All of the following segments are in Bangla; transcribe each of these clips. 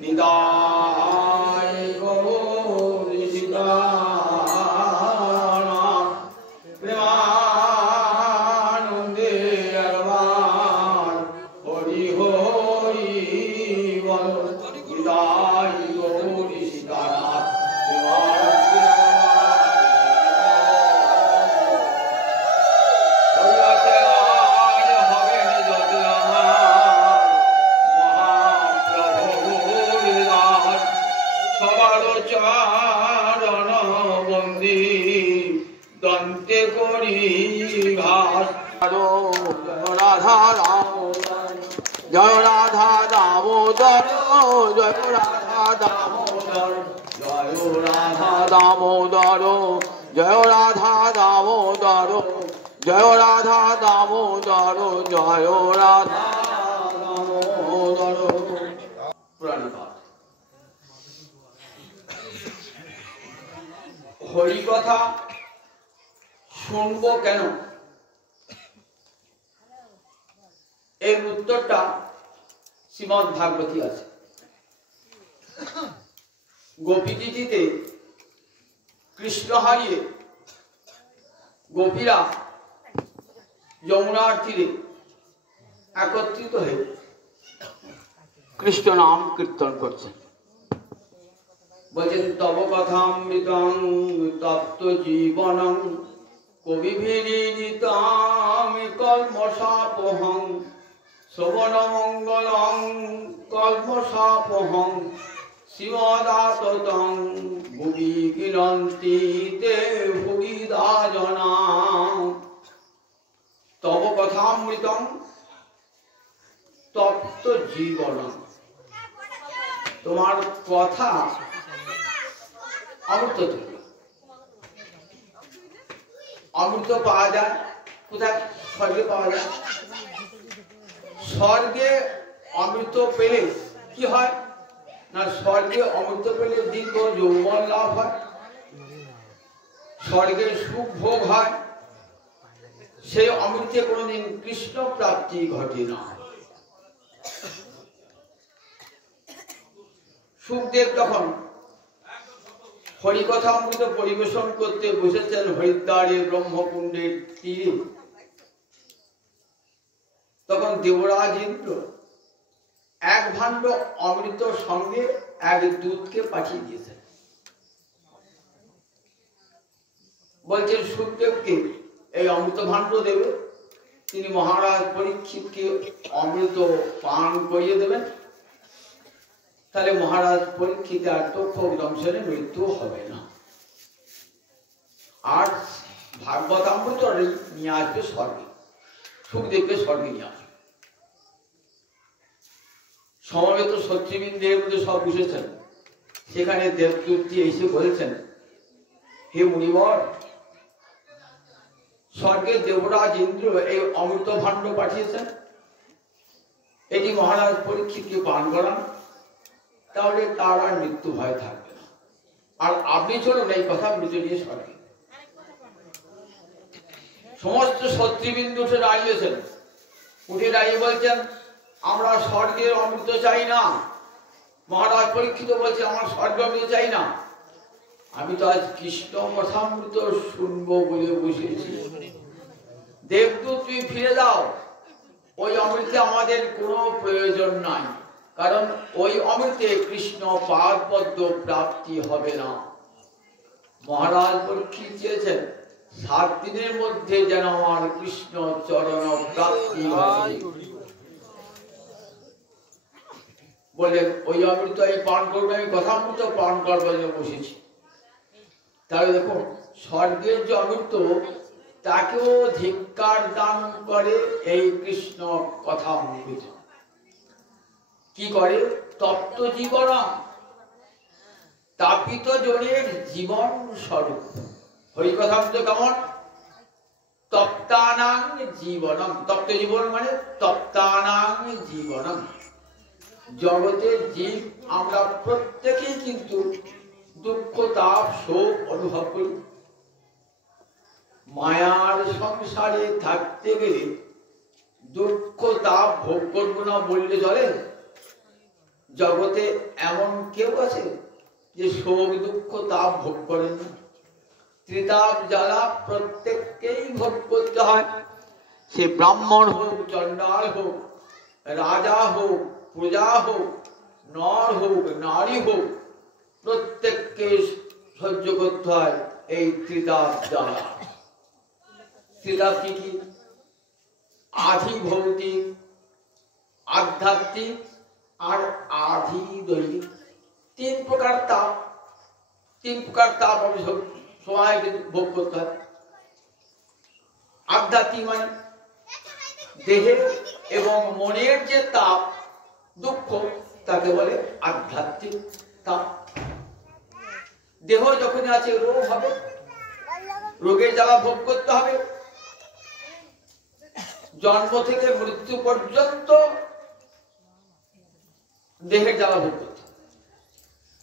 নিতাই গৌর সীতারাম প্রেমানন্দে একবার হরি হরি বল। নিতাই গৌর সীতারাম চরণ বন্দি দন্তে করি ঘাস। রাধা দামোদর জয় রাধা দামোদর জয় রাধা দামোদর জয় রাধা দামোদর জয় রাধা দামোদর জয় রাধা দামোদর জয় রাধা দামোদর। হরি কথা শুনবো কেন, এর উত্তরটা শ্রীমদ্ ভাগবতী আছে। গোপীজিতে কৃষ্ণ হারিয়ে গোপীরা যমুনার তীরে একত্রিত হয়ে কৃষ্ণ নাম কীর্তন করছে। বলছেন তব কথামৃতং তপ্ত জীবনং কবিভিরিতাম কল্মষাপহং শ্রবণ মঙ্গলং কল্মষাপহং শ্রীমদাততং ভুবি গিরন্তি তে ভুগিদা জনা। তব কথামৃতং তপ্ত জীবনং, তোমার কথা অমৃত তুল্য। অমৃত পাওয়া যায় কোথায়? স্বর্গে পাওয়া যায়। স্বর্গে অমৃত পেলে কি হয় না, স্বর্গে অমৃত পেলে দীর্ঘ যৌবন লাভ হয়, স্বর্গে সুখ ভোগ হয়। সেই অমৃতে কোনোদিন কৃষ্ণ প্রাপ্তি ঘটে না। সুখদেব তখন হরিকথা অমৃত পরিবেশন করতে বসেছেন হরিদ্বারে ব্রহ্মকুণ্ডের তীরে। তখন দেবরাজ ইন্দ্র এক ভাণ্ড অমৃত সঙ্গে এক দূতকে পাঠিয়ে দিয়েছেন। বলছেন সুখদেবকে এই অমৃত ভাণ্ড দেবে, তিনি মহারাজ পরীক্ষিতকে অমৃত পান করিয়ে দেবেন, তাহলে মহারাজ পরীক্ষিত আর তক্ষক দংশনে মৃত্যু হবে না। আর ভাগবতামৃত নিয়ে আসবে স্বর্গে, সুখদেবকে স্বর্গে নিয়ে আসবে। সমবেত শত্রুবৃন্দের মধ্যে সব বসেছেন, সেখানে দেবদূতটি এসে বলেছেন, হে মুনিবর, স্বর্গে দেবরাজ ইন্দ্র এই অমৃত ভাণ্ড পাঠিয়েছেন, এটি মহারাজ পরীক্ষিতকে পান করান, তাহলে তার আর মৃত্যু ভয় থাকবে না। আর আপনি চলুন এই কথা মৃত নিয়ে স্বর্গে। সমস্ত শত্রুবৃন্দ উঠে দাঁড়িয়েছেন, উঠে দাঁড়িয়ে বলছেন, আমরা স্বর্গের অমৃত চাই না। মহারাজ পরীক্ষিত বলছে, আমার স্বর্গ অমৃত চাই না, আমি তো আজ কৃষ্ণ কথামৃত শুনবো বলে বসেছি। দেবদূত তুমি ফিরে দাও, ওই অমৃতে আমাদের কোনো প্রয়োজন নাই, কারণ ওই অমৃতে কৃষ্ণ পাদপদ্ম প্রাপ্তি হবে না। মহারাজ পরীক্ষিত চেয়েছেন 7 দিনের মধ্যে যেন আমার কৃষ্ণ চরণ প্রাপ্তি হয়। বলে ওই অমৃত আমি পান করবো, আমি কথামৃত পান করবো জন্য বসেছি। তাহলে দেখুন, স্বর্গের যে অমৃত তাকেও ধিক্কার দান করে এই কৃষ্ণ কথামৃত। কি করে? তপ্ত জীবন, তাপিত জনের জীবন স্বরূপ। হরিকথামৃত কেমন? তপ্তানাং জীবনম। তপ্ত জীবন মানে তপ্তানাং জীবনম। জগতের জীব আমরা প্রত্যেকেই কিন্তু দুঃখ, তাপ, শোক অনুভব করি। মায়ার সংসারে থাকতে গেলে দুঃখ তাপ ভোগ করবো না বললে চলে? জগতে এমন কেউ আছে যে শোক দুঃখ তাপ ভোগ করেন না? ত্রিতাপ জ্বালা প্রত্যেককেই ভোগ করতে হয়। সে ব্রাহ্মণ হোক, চণ্ডাল হোক, রাজা হোক, প্রজা হোক, নর হোক, নারী হোক, প্রত্যেককে সহ্য করতে হয় এই ত্রিতাপ জ্বালা। ত্রিতাপ কি কি? আধি ভৌতিক, আধ্যাত্মিক আর আধি দৈহিক। তিন প্রকার তাপ। তিন প্রকার তাপ আমি সময় ভোগ করতে হয়। আধ্যাত্মিক মানে দেহের এবং মনের যে তাপ দুঃখ, তাকে বলে আধ্যাত্মিক তাপ। দেহ যখন আছে রোগ হবে, রোগের জ্বালা ভোগ করতে হবে। জন্ম থেকে মৃত্যু পর্যন্ত দেহের জ্বালা ভোগ করতে।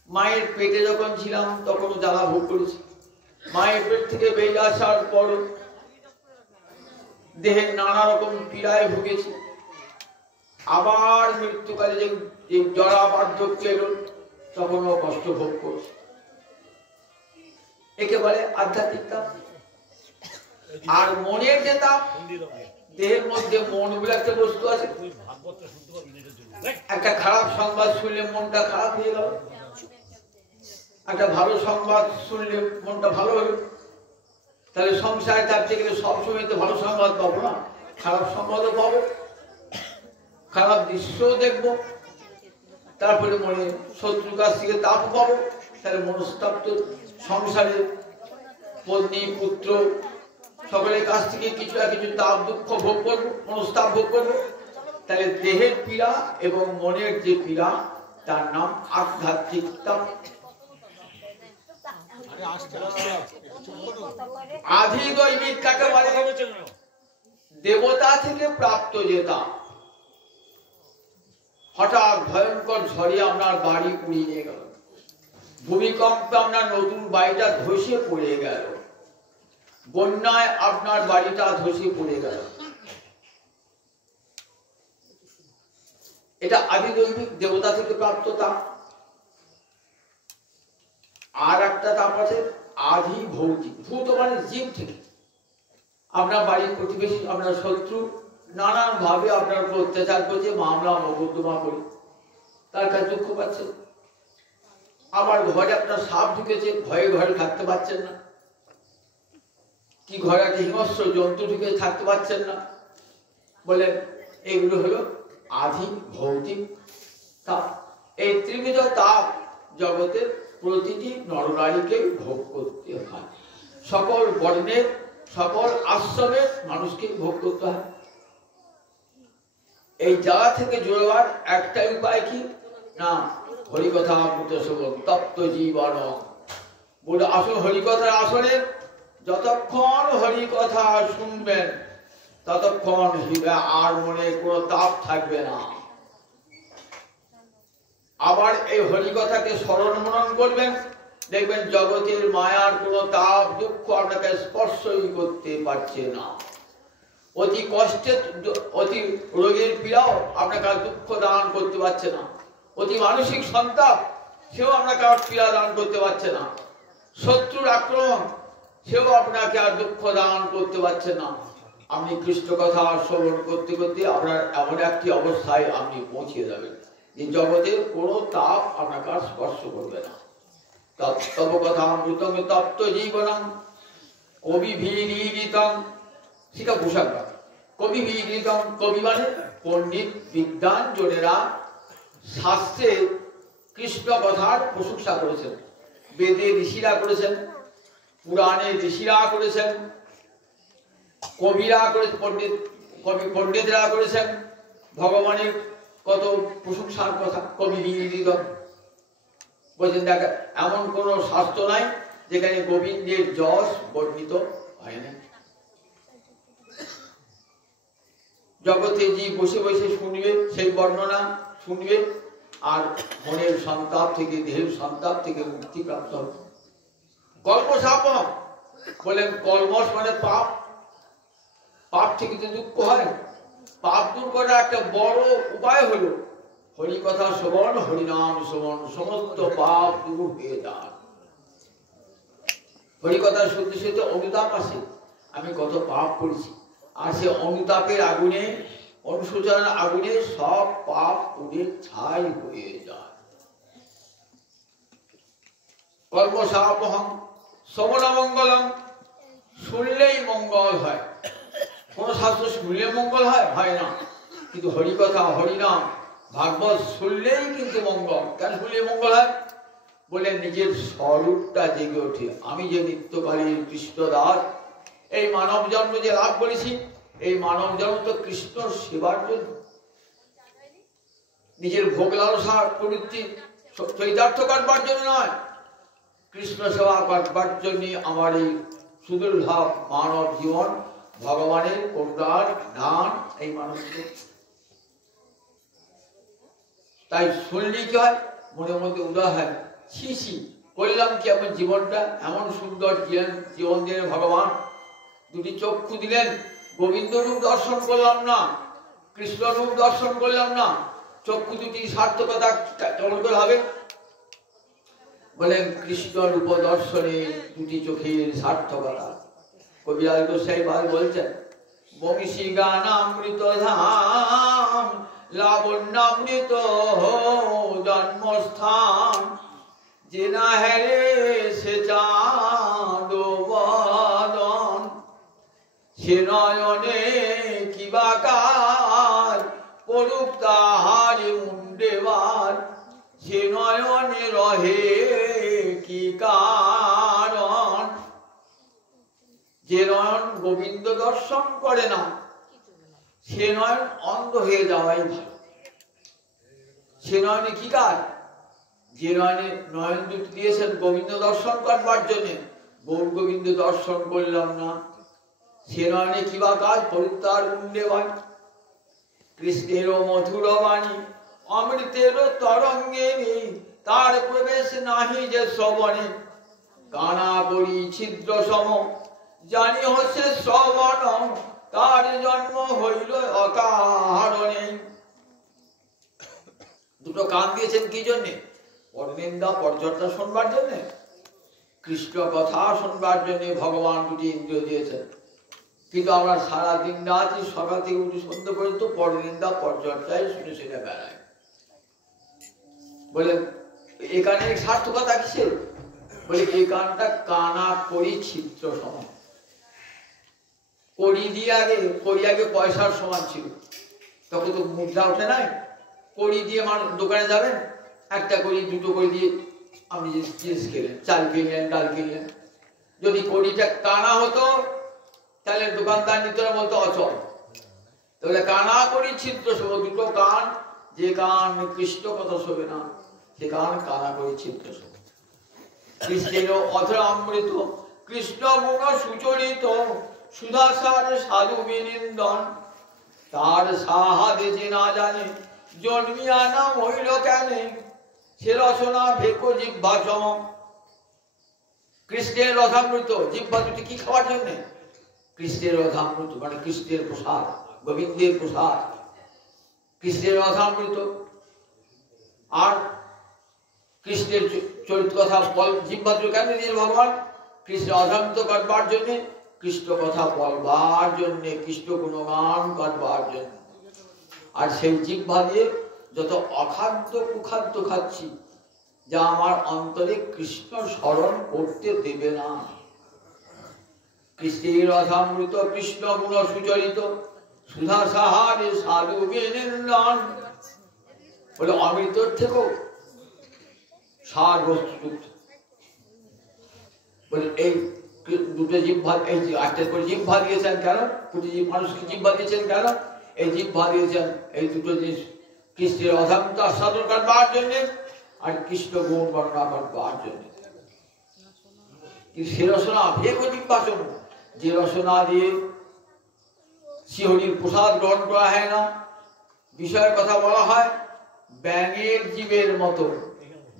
মায়ের পেটে যখন ছিলাম তখনও জ্বালা ভোগ করেছি। মায়ের পেট থেকে বেরিয়ে আসার পর দেহের নানা রকম পীড়ায় ভুগেছি। আবার মৃত্যুকালে যে জরা বার্ধক্য এলো তখনও কষ্ট ভোগ করছি। একে বলে আধ্যাত্মিক তাপ। আর মনের যে তাপ, দেহের মধ্যে মন বলে একটা বস্তু আছে। একটা খারাপ সংবাদ শুনলে মনটা খারাপ হয়ে গেল, একটা ভালো সংবাদ শুনলে মনটা ভালো হলো। তাহলে সংসারে থাকতে গেলে সবসময় তো ভালো সংবাদ পাবো না, খারাপ সংবাদও পাবো, খারাপ দৃশ্যও দেখবো। তারপরে মনে শত্রুর কাছ থেকে তাপ পাবো, তাহলে মনস্তাপ তো সংসারে পত্নী পুত্র সকলের কাছ থেকে কিছু না কিছু তাপ দুঃখ ভোগ করবো, মনস্তাপ ভোগ করবো। তাহলে দেহের পীড়া এবং মনের যে পীড়া, তার নাম আধ্যাত্মিক তাপ। আধি দৈবিক কাকে বলে? দেবতা থেকে প্রাপ্ত যে তাপ। হঠাৎ ভয়ঙ্কর ঝড়ে আপনার বাড়ি উড়িয়ে গেল, ভূমিকম্পে আপনার নতুন বাড়িটা ধসে পড়ে গেল, বন্যায় আপনার বাড়িটা ধসে পড়ে গেল, এটা আদি দৈবিক দেবতা থেকে প্রাপ্ত তাপ। আর একটা তাপ আছে আধি ভৌতিক। ভূত মানে জীব থেকে। আপনার বাড়ির প্রতিবেশী, আপনার শত্রু নানান ভাবে আপনার উপর অত্যাচার করছে, মামলা মোকদ্দমা করে, তার কাছে দুঃখ পাচ্ছেন। আবার ঘরে আপনার সাপ ঢুকেছে, ভয়ে ঘরে থাকতে পারছেন না। কি ঘরে একটা হিংস্র জন্তু ঢুকে থাকতে পারছেন না, বলে এগুলো হলো আধি ভৌতিক তাপ। এই ত্রিবিধ তাপ জগতের প্রতিটি নরনারীকে ভোগ করতে হয়। সকল বর্ণের, সকল আশ্রমের মানুষকে ভোগ করতে হয়। এই জায়গা থেকে জোড়াবার একটাই উপায় কি না, হরিকথা অমৃত সেবন তপ্ত জীবন। বলে আসুন হরিকথার আসনে যতক্ষণ হরিকথা শুনবেন ততক্ষণ আর মনে কোনো তাপ থাকবে না। আবার এই হরিকথাকে স্মরণ মনন করবেন, দেখবেন জগতের মায়ার কোনো তাপ দুঃখ আপনাকে স্পর্শই করতে পারছে না। অতি কষ্টের, অতি রোগের পীড়াও আপনাকে আর দুঃখ দান করতে পারছে না। অতি মানসিক সন্তাপ, সেও আপনাকে আর পীড়া দান করতে পারছে না। শত্রুর আক্রমণ, সেও আপনাকে আর দুঃখ দান করতে পারছে না। আপনি কৃষ্ণ কথা শ্রবণ করতে করতে আপনার এমন একটি অবস্থায় আপনি পৌঁছে যাবেন যে জগতের কোনো তাপ আপনাকে আর স্পর্শ করবে না। তব কথা অমৃতং তপ্ত জীবনং কবিভিরিতং। শিখা পোশাক কবিভিরিতং। কবি মানে পণ্ডিত বিদ্বান জনেরা শাস্ত্রে কৃষ্ণ কথার প্রশংসা করেছেন, বেদে ঋষিরা করেছেন, পুরাণে ঋষিরা করেছেন, কবিরা করেছেন, পণ্ডিতরা করেছেন ভগবানের কত প্রশংসার কথা। কবি বলছেন দেখ, এমন কোন শাস্ত্র নাই যেখানে গোবিন্দের যশ বর্ণিত হয় না। জগতে যে বসে বসে শুনবে সেই বর্ণনা শুনবে, আর মনের সন্তাপ থেকে, দেহের সন্তাপ থেকে মুক্তি প্রাপ্ত হবে। কল্মশাপম বলেন, কলমশ মানে পাপ। পাপ থেকে তো দুঃখ হয়। পাপ দূর করার একটা বড় উপায় হলো হরি কথা শ্রবণ, হরিনাম শ্রবণ, সমস্ত পাপ দূর হয়ে যায়। হরি কথা শুনতে শুনতে অনুতাপ আসে, আমি কত পাপ করেছি, আর সে অনুতাপের আগুনে, অনুশোচনার আগুনে সব পাপ পুড়ে ছাই হয়ে যায়। কর্মসাপহম শ্রবণ মঙ্গলম, শুনলেই মঙ্গল হয়। কোন শাস্ত্র শুনলে মঙ্গল হয়? হয় না। কিন্তু হরিকথা, হরিনাম, ভাগবত শুনলেই কিন্তু মঙ্গল। কেন শুনলে মঙ্গল হয়? বলে নিজের স্বরূপটা জেগে ওঠে। আমি যে নিত্যকালী কৃষ্ণদাস, এই মানব জন্ম যে লাভ করেছি, এই মানব জন্ম তো কৃষ্ণ সেবার জন্য, নিজের ভোগ লালসা প্রবৃত্তি চরিতার্থ করবার জন্য নয়, কৃষ্ণ সেবা করবার জন্য আমার এই সুদুর্লভ মানব জীবন, ভগবানের করুণার দান এই মানব। তাই শুনলে কি হয়? মনের মধ্যে উদয় হয়, ছি ছি করলাম কি আমার জীবনটা, এমন সুন্দর জীবন দিলেন ভগবান। দুটি চক্ষু দিলেন, গোবিন্দ রূপ দর্শন করলাম না, কৃষ্ণ রূপ দর্শন করলাম না, চক্ষু দুটি সার্থকতা কেমন করে হবে? বলেন কৃষ্ণ রূপ দর্শনে দুটি চোখের সার্থকতা। কবিরাজ গোসাই বাল বলছেন, বংশী গানামৃত ধাম, লাবণ্যামৃত জন্মস্থান, যে না হেরে সে চাঁদ বদন, সে নয়নে কিবা কাজ পড়ুক তাহার মুন্ডেবার, সে নয়নে রহে কি কারণ। যে নয়ন গোবিন্দ দর্শন করে না, সে নয়ন অন্ধ হয়ে যাওয়াই ভালো। সে নয়নে কি কাজ? যে নয়নে নয়ন দুটি দিয়েছেন গোবিন্দ দর্শন করবার জন্য, গৌর গোবিন্দ দর্শন করলাম না, সে নয়নে কিবা কাজ পড়ুক তার মুন্ডেবার। কৃষ্ণের মধুর বাণী অমৃতের তরঙ্গে, তার প্রবেশ নাহি যে শ্রবণে, কানা করি ছিদ্র সম, জানি হচ্ছে শ্রবণ, তার জন্ম হইল অকারণে। দুটো কান দিয়েছেন কি জন্যে? পরনিন্দা পরচর্চা শুনবার জন্যে, কৃষ্ণ কথা শুনবার জন্য ভগবান দুটি ইন্দ্রিয় দিয়েছেন। কিন্তু আমরা সারা দিন রাত সকাল থেকে উঠে সন্ধ্যা পর্যন্ত পরনিন্দা পরচর্চায় শুনে শুনে বেড়াই। বলে এই কানের সার্থকতা কিসের? বলে এই কানটা কানা করি ছিদ্র সমান। কড়ি আগে পয়সার সমান ছিল, তখন তো মুদ্রা ওঠে নাই। কড়ি দিয়ে মানুষ দোকানে যাবেন, একটা কড়ি দুটো কড়ি দিয়ে আপনি জিনিস কিনলেন, চাল কিনলেন, ডাল কিনলেন। যদি কড়িটা কানা হতো তাহলে দোকানদার নিতে বলতো অচল। তাহলে কানা করি ছিদ্র শোভ, দুটো কান, যে কান কৃষ্ণ কথা শোভে না সে কান কানা করি ছিদ্র শোভ। কৃষ্ণের অথর অমৃত, কৃষ্ণ গুণ সুচরিত, সুধাসার সাধু বিনিন্দন, তার সাহায্যে যে না জানে জন্মিয়া না হইল কেন, সে রসনা ভেকো জিহ্বা সম। কৃষ্ণের রসামৃত, জিহ্বা দুটি কি খাওয়ার জন্য? কৃষ্ণের রসামৃত মানে কৃষ্ণের প্রসাদ, গোবিন্দের প্রসাদ, কৃষ্ণের রসামৃত। আর কৃষ্ণের চরিত্র কথা বল জিহ্বা কেন দিয়েছেন ভগবান? কৃষ্ণ রসামৃত করবার জন্য, কৃষ্ণ কথা বলবার জন্য, কৃষ্ণ গুণগান করবার জন্য। আর সেই জিহ্বা দিয়ে যত অখাদ্য কুখাদ্য খাচ্ছি, যা আমার অন্তরে কৃষ্ণ স্মরণ করতে দেবে না। কৃষ্ণের রসামৃত, কৃষ্ণ গুণ সুচরিত, সুধা সাহারে সাধু বিনিন্দন। বলে অমৃতর থেকেও সার বস্তুযুক্ত। বলে এই দুটো জিহ্বা, এই আটটা করে জিহ্বা দিয়েছেন কেন? মানুষকে জিহ্বা দিয়েছেন কেন? এই জিহ্বা দিয়েছেন এই দুটো জিনিস, কৃষ্ণের রসামৃত আস্বাদন করবার জন্য আর কৃষ্ণ গুণ বর্ণনা করবার জন্য। সে রসনা ভেকো জিহ্বা সম, যে রসনা দিয়ে শ্রীহরির প্রসাদ গ্রহণ করা হয় না, বিষয়ের কথা বলা হয় ব্যাঙের জীবের মতো।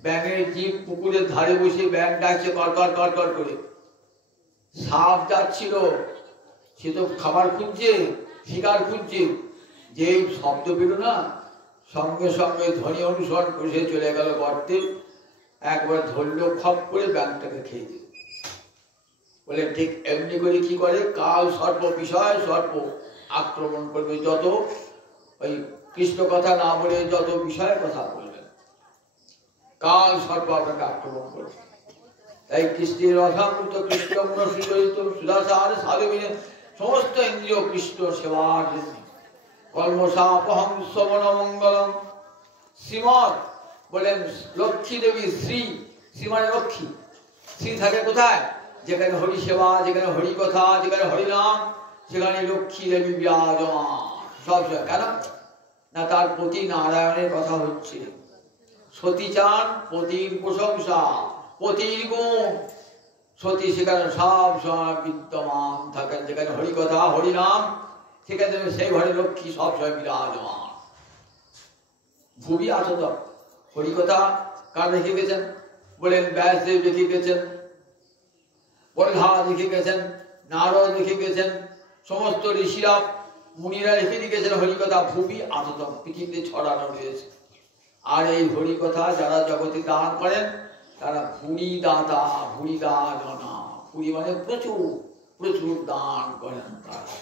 ব্যাঙের জীব পুকুরের ধারে বসে ব্যাঙ ডাকছে কর কর কর কর করে। সাপ যাচ্ছিল, সে তো খাবার খুঁজছে, শিকার খুঁজছে, যে শব্দ পেল না, সঙ্গে সঙ্গে ধ্বনি অনুসরণ করে চলে গেল গর্তে, একবার ধরলো, খপ করে ব্যাংকটাকে খেয়ে দিল। বলে ঠিক এমনি করে কি করে কাল সর্প বিষয় সর্প আক্রমণ করবে, যত ওই কৃষ্ণ কথা না বলে যত বিষয়ের কথা বলবেন, কাল সর্প আপনাকে আক্রমণ করবে। তাই কৃষ্ণের রথামৃত কৃষ্ণ সুচরিত সুদাসার সাধুবিনে সমস্ত ইন্দ্রিয় কৃষ্ণ সেবার জন্য কর্মসাপহং শ্রবণ মঙ্গলম। শ্রীমৎ বলেন লক্ষ্মী দেবী, শ্রী শ্রী মানে লক্ষ্মী, শ্রী থাকে কোথায়? যেখানে হরি সেবা, যেখানে হরি কথা, যেখানে হরিনাম, সেখানে লক্ষ্মী দেবী বিরাজমান সবসময়। কেন না তার পতি নারায়ণের কথা হচ্ছে। সতী চান পতির প্রশংসা, পতির গুণ। সতী সেখানে সব সময় বিদ্যমান থাকেন, যেখানে হরিকথা হরিনাম, সেখানে সেই ঘরে লক্ষ্মী সবসময় বিরাজমান। ভুবি আচত হরিকথা কার রেখে গেছেন? বলেন ব্যাসদেব রেখে গেছেন, প্রহ্লাদ রেখে গেছেন, নারদ রেখে গেছেন, সমস্ত ঋষিরা মুনিরা রেখে গেছেন হরিকথা। ভুবি আচত পৃথিবীতে ছড়ানো রয়েছে। আর এই হরিকথা যারা জগতে দান করেন তারা ভুরি দাতা, ভুরি দানা। ভুরি মানে প্রচুর প্রচুর দান করেন তারা।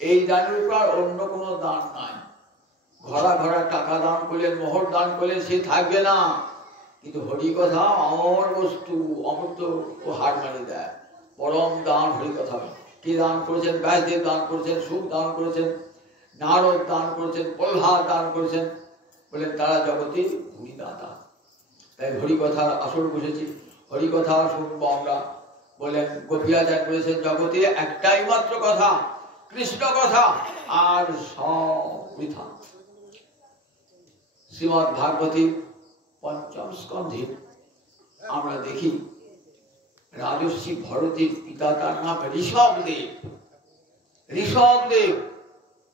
এই দানের উপর অন্য কোনো দান নাই। ঘরা ঘরা টাকা দান করলেন, মোহর দান করলেন, সে থাকবে না। কিন্তু হরিকথা অমর বস্তু, অমৃত ও হার মারি দেয়। পরম দান হরিকথা। কে দান করেছেন? ব্যাসদেব দান করেছেন, সুখ দান করেছেন, নারদ দান করেছেন, প্রহ্লাদ দান করেছেন। বলেন তারা জগতে ভুরি দাতা। তাই হরিকথার আসর বসেছি, হরিকথা শুনবো আমরা। বলেন গোপীরা যা করেছেন জগতে একটাই মাত্র কথা, কৃষ্ণ কথা, আর সব বৃথা। শ্রীমদ্ ভাগবতী পঞ্চম স্কন্ধে আমরা দেখি রাজর্ষি ভরতের পিতা, তার নাম ঋষভদেব। ঋষভদেব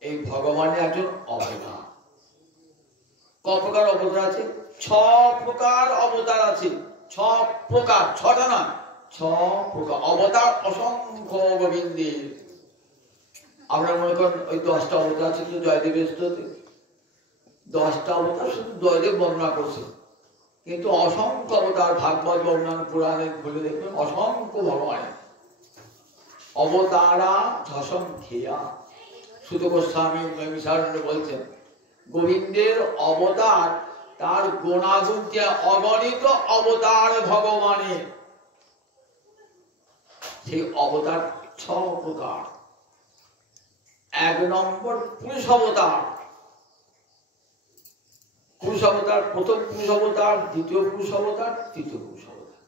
এই ভগবানের একজন অবতার। ক প্রকার অবতার আছে? 6 প্রকার অবতার আছে। 6 প্রকার, 6টা না, 6 প্রকার অবতার অসংখ্য গোবিন্দের। আমরা মনে করেন ওই 10টা অবতার আছে তো জয়দেবের স্তোত্রে, 10টা অবতার শুধু জয়দেব বর্ণনা করছে, কিন্তু অসংখ্য অবতার ভাগবত বর্ণনা পুরাণে খুলে দেখবেন অসংখ্য ভগবানের অবতারা ঝসম খেয়া। সুত গোস্বামী নৈমিষারণ্যে বলছেন গোবিন্দের অবতার, তার গুণাগুণ অগণিত অবতার ভগবানের। সেই অবতার 6 প্রকার। 1 নম্বর পুরুষ অবতার। পুরুষ অবতার, প্রথম পুরুষ অবতার, দ্বিতীয় পুরুষ অবতার, তৃতীয় পুরুষ অবতার।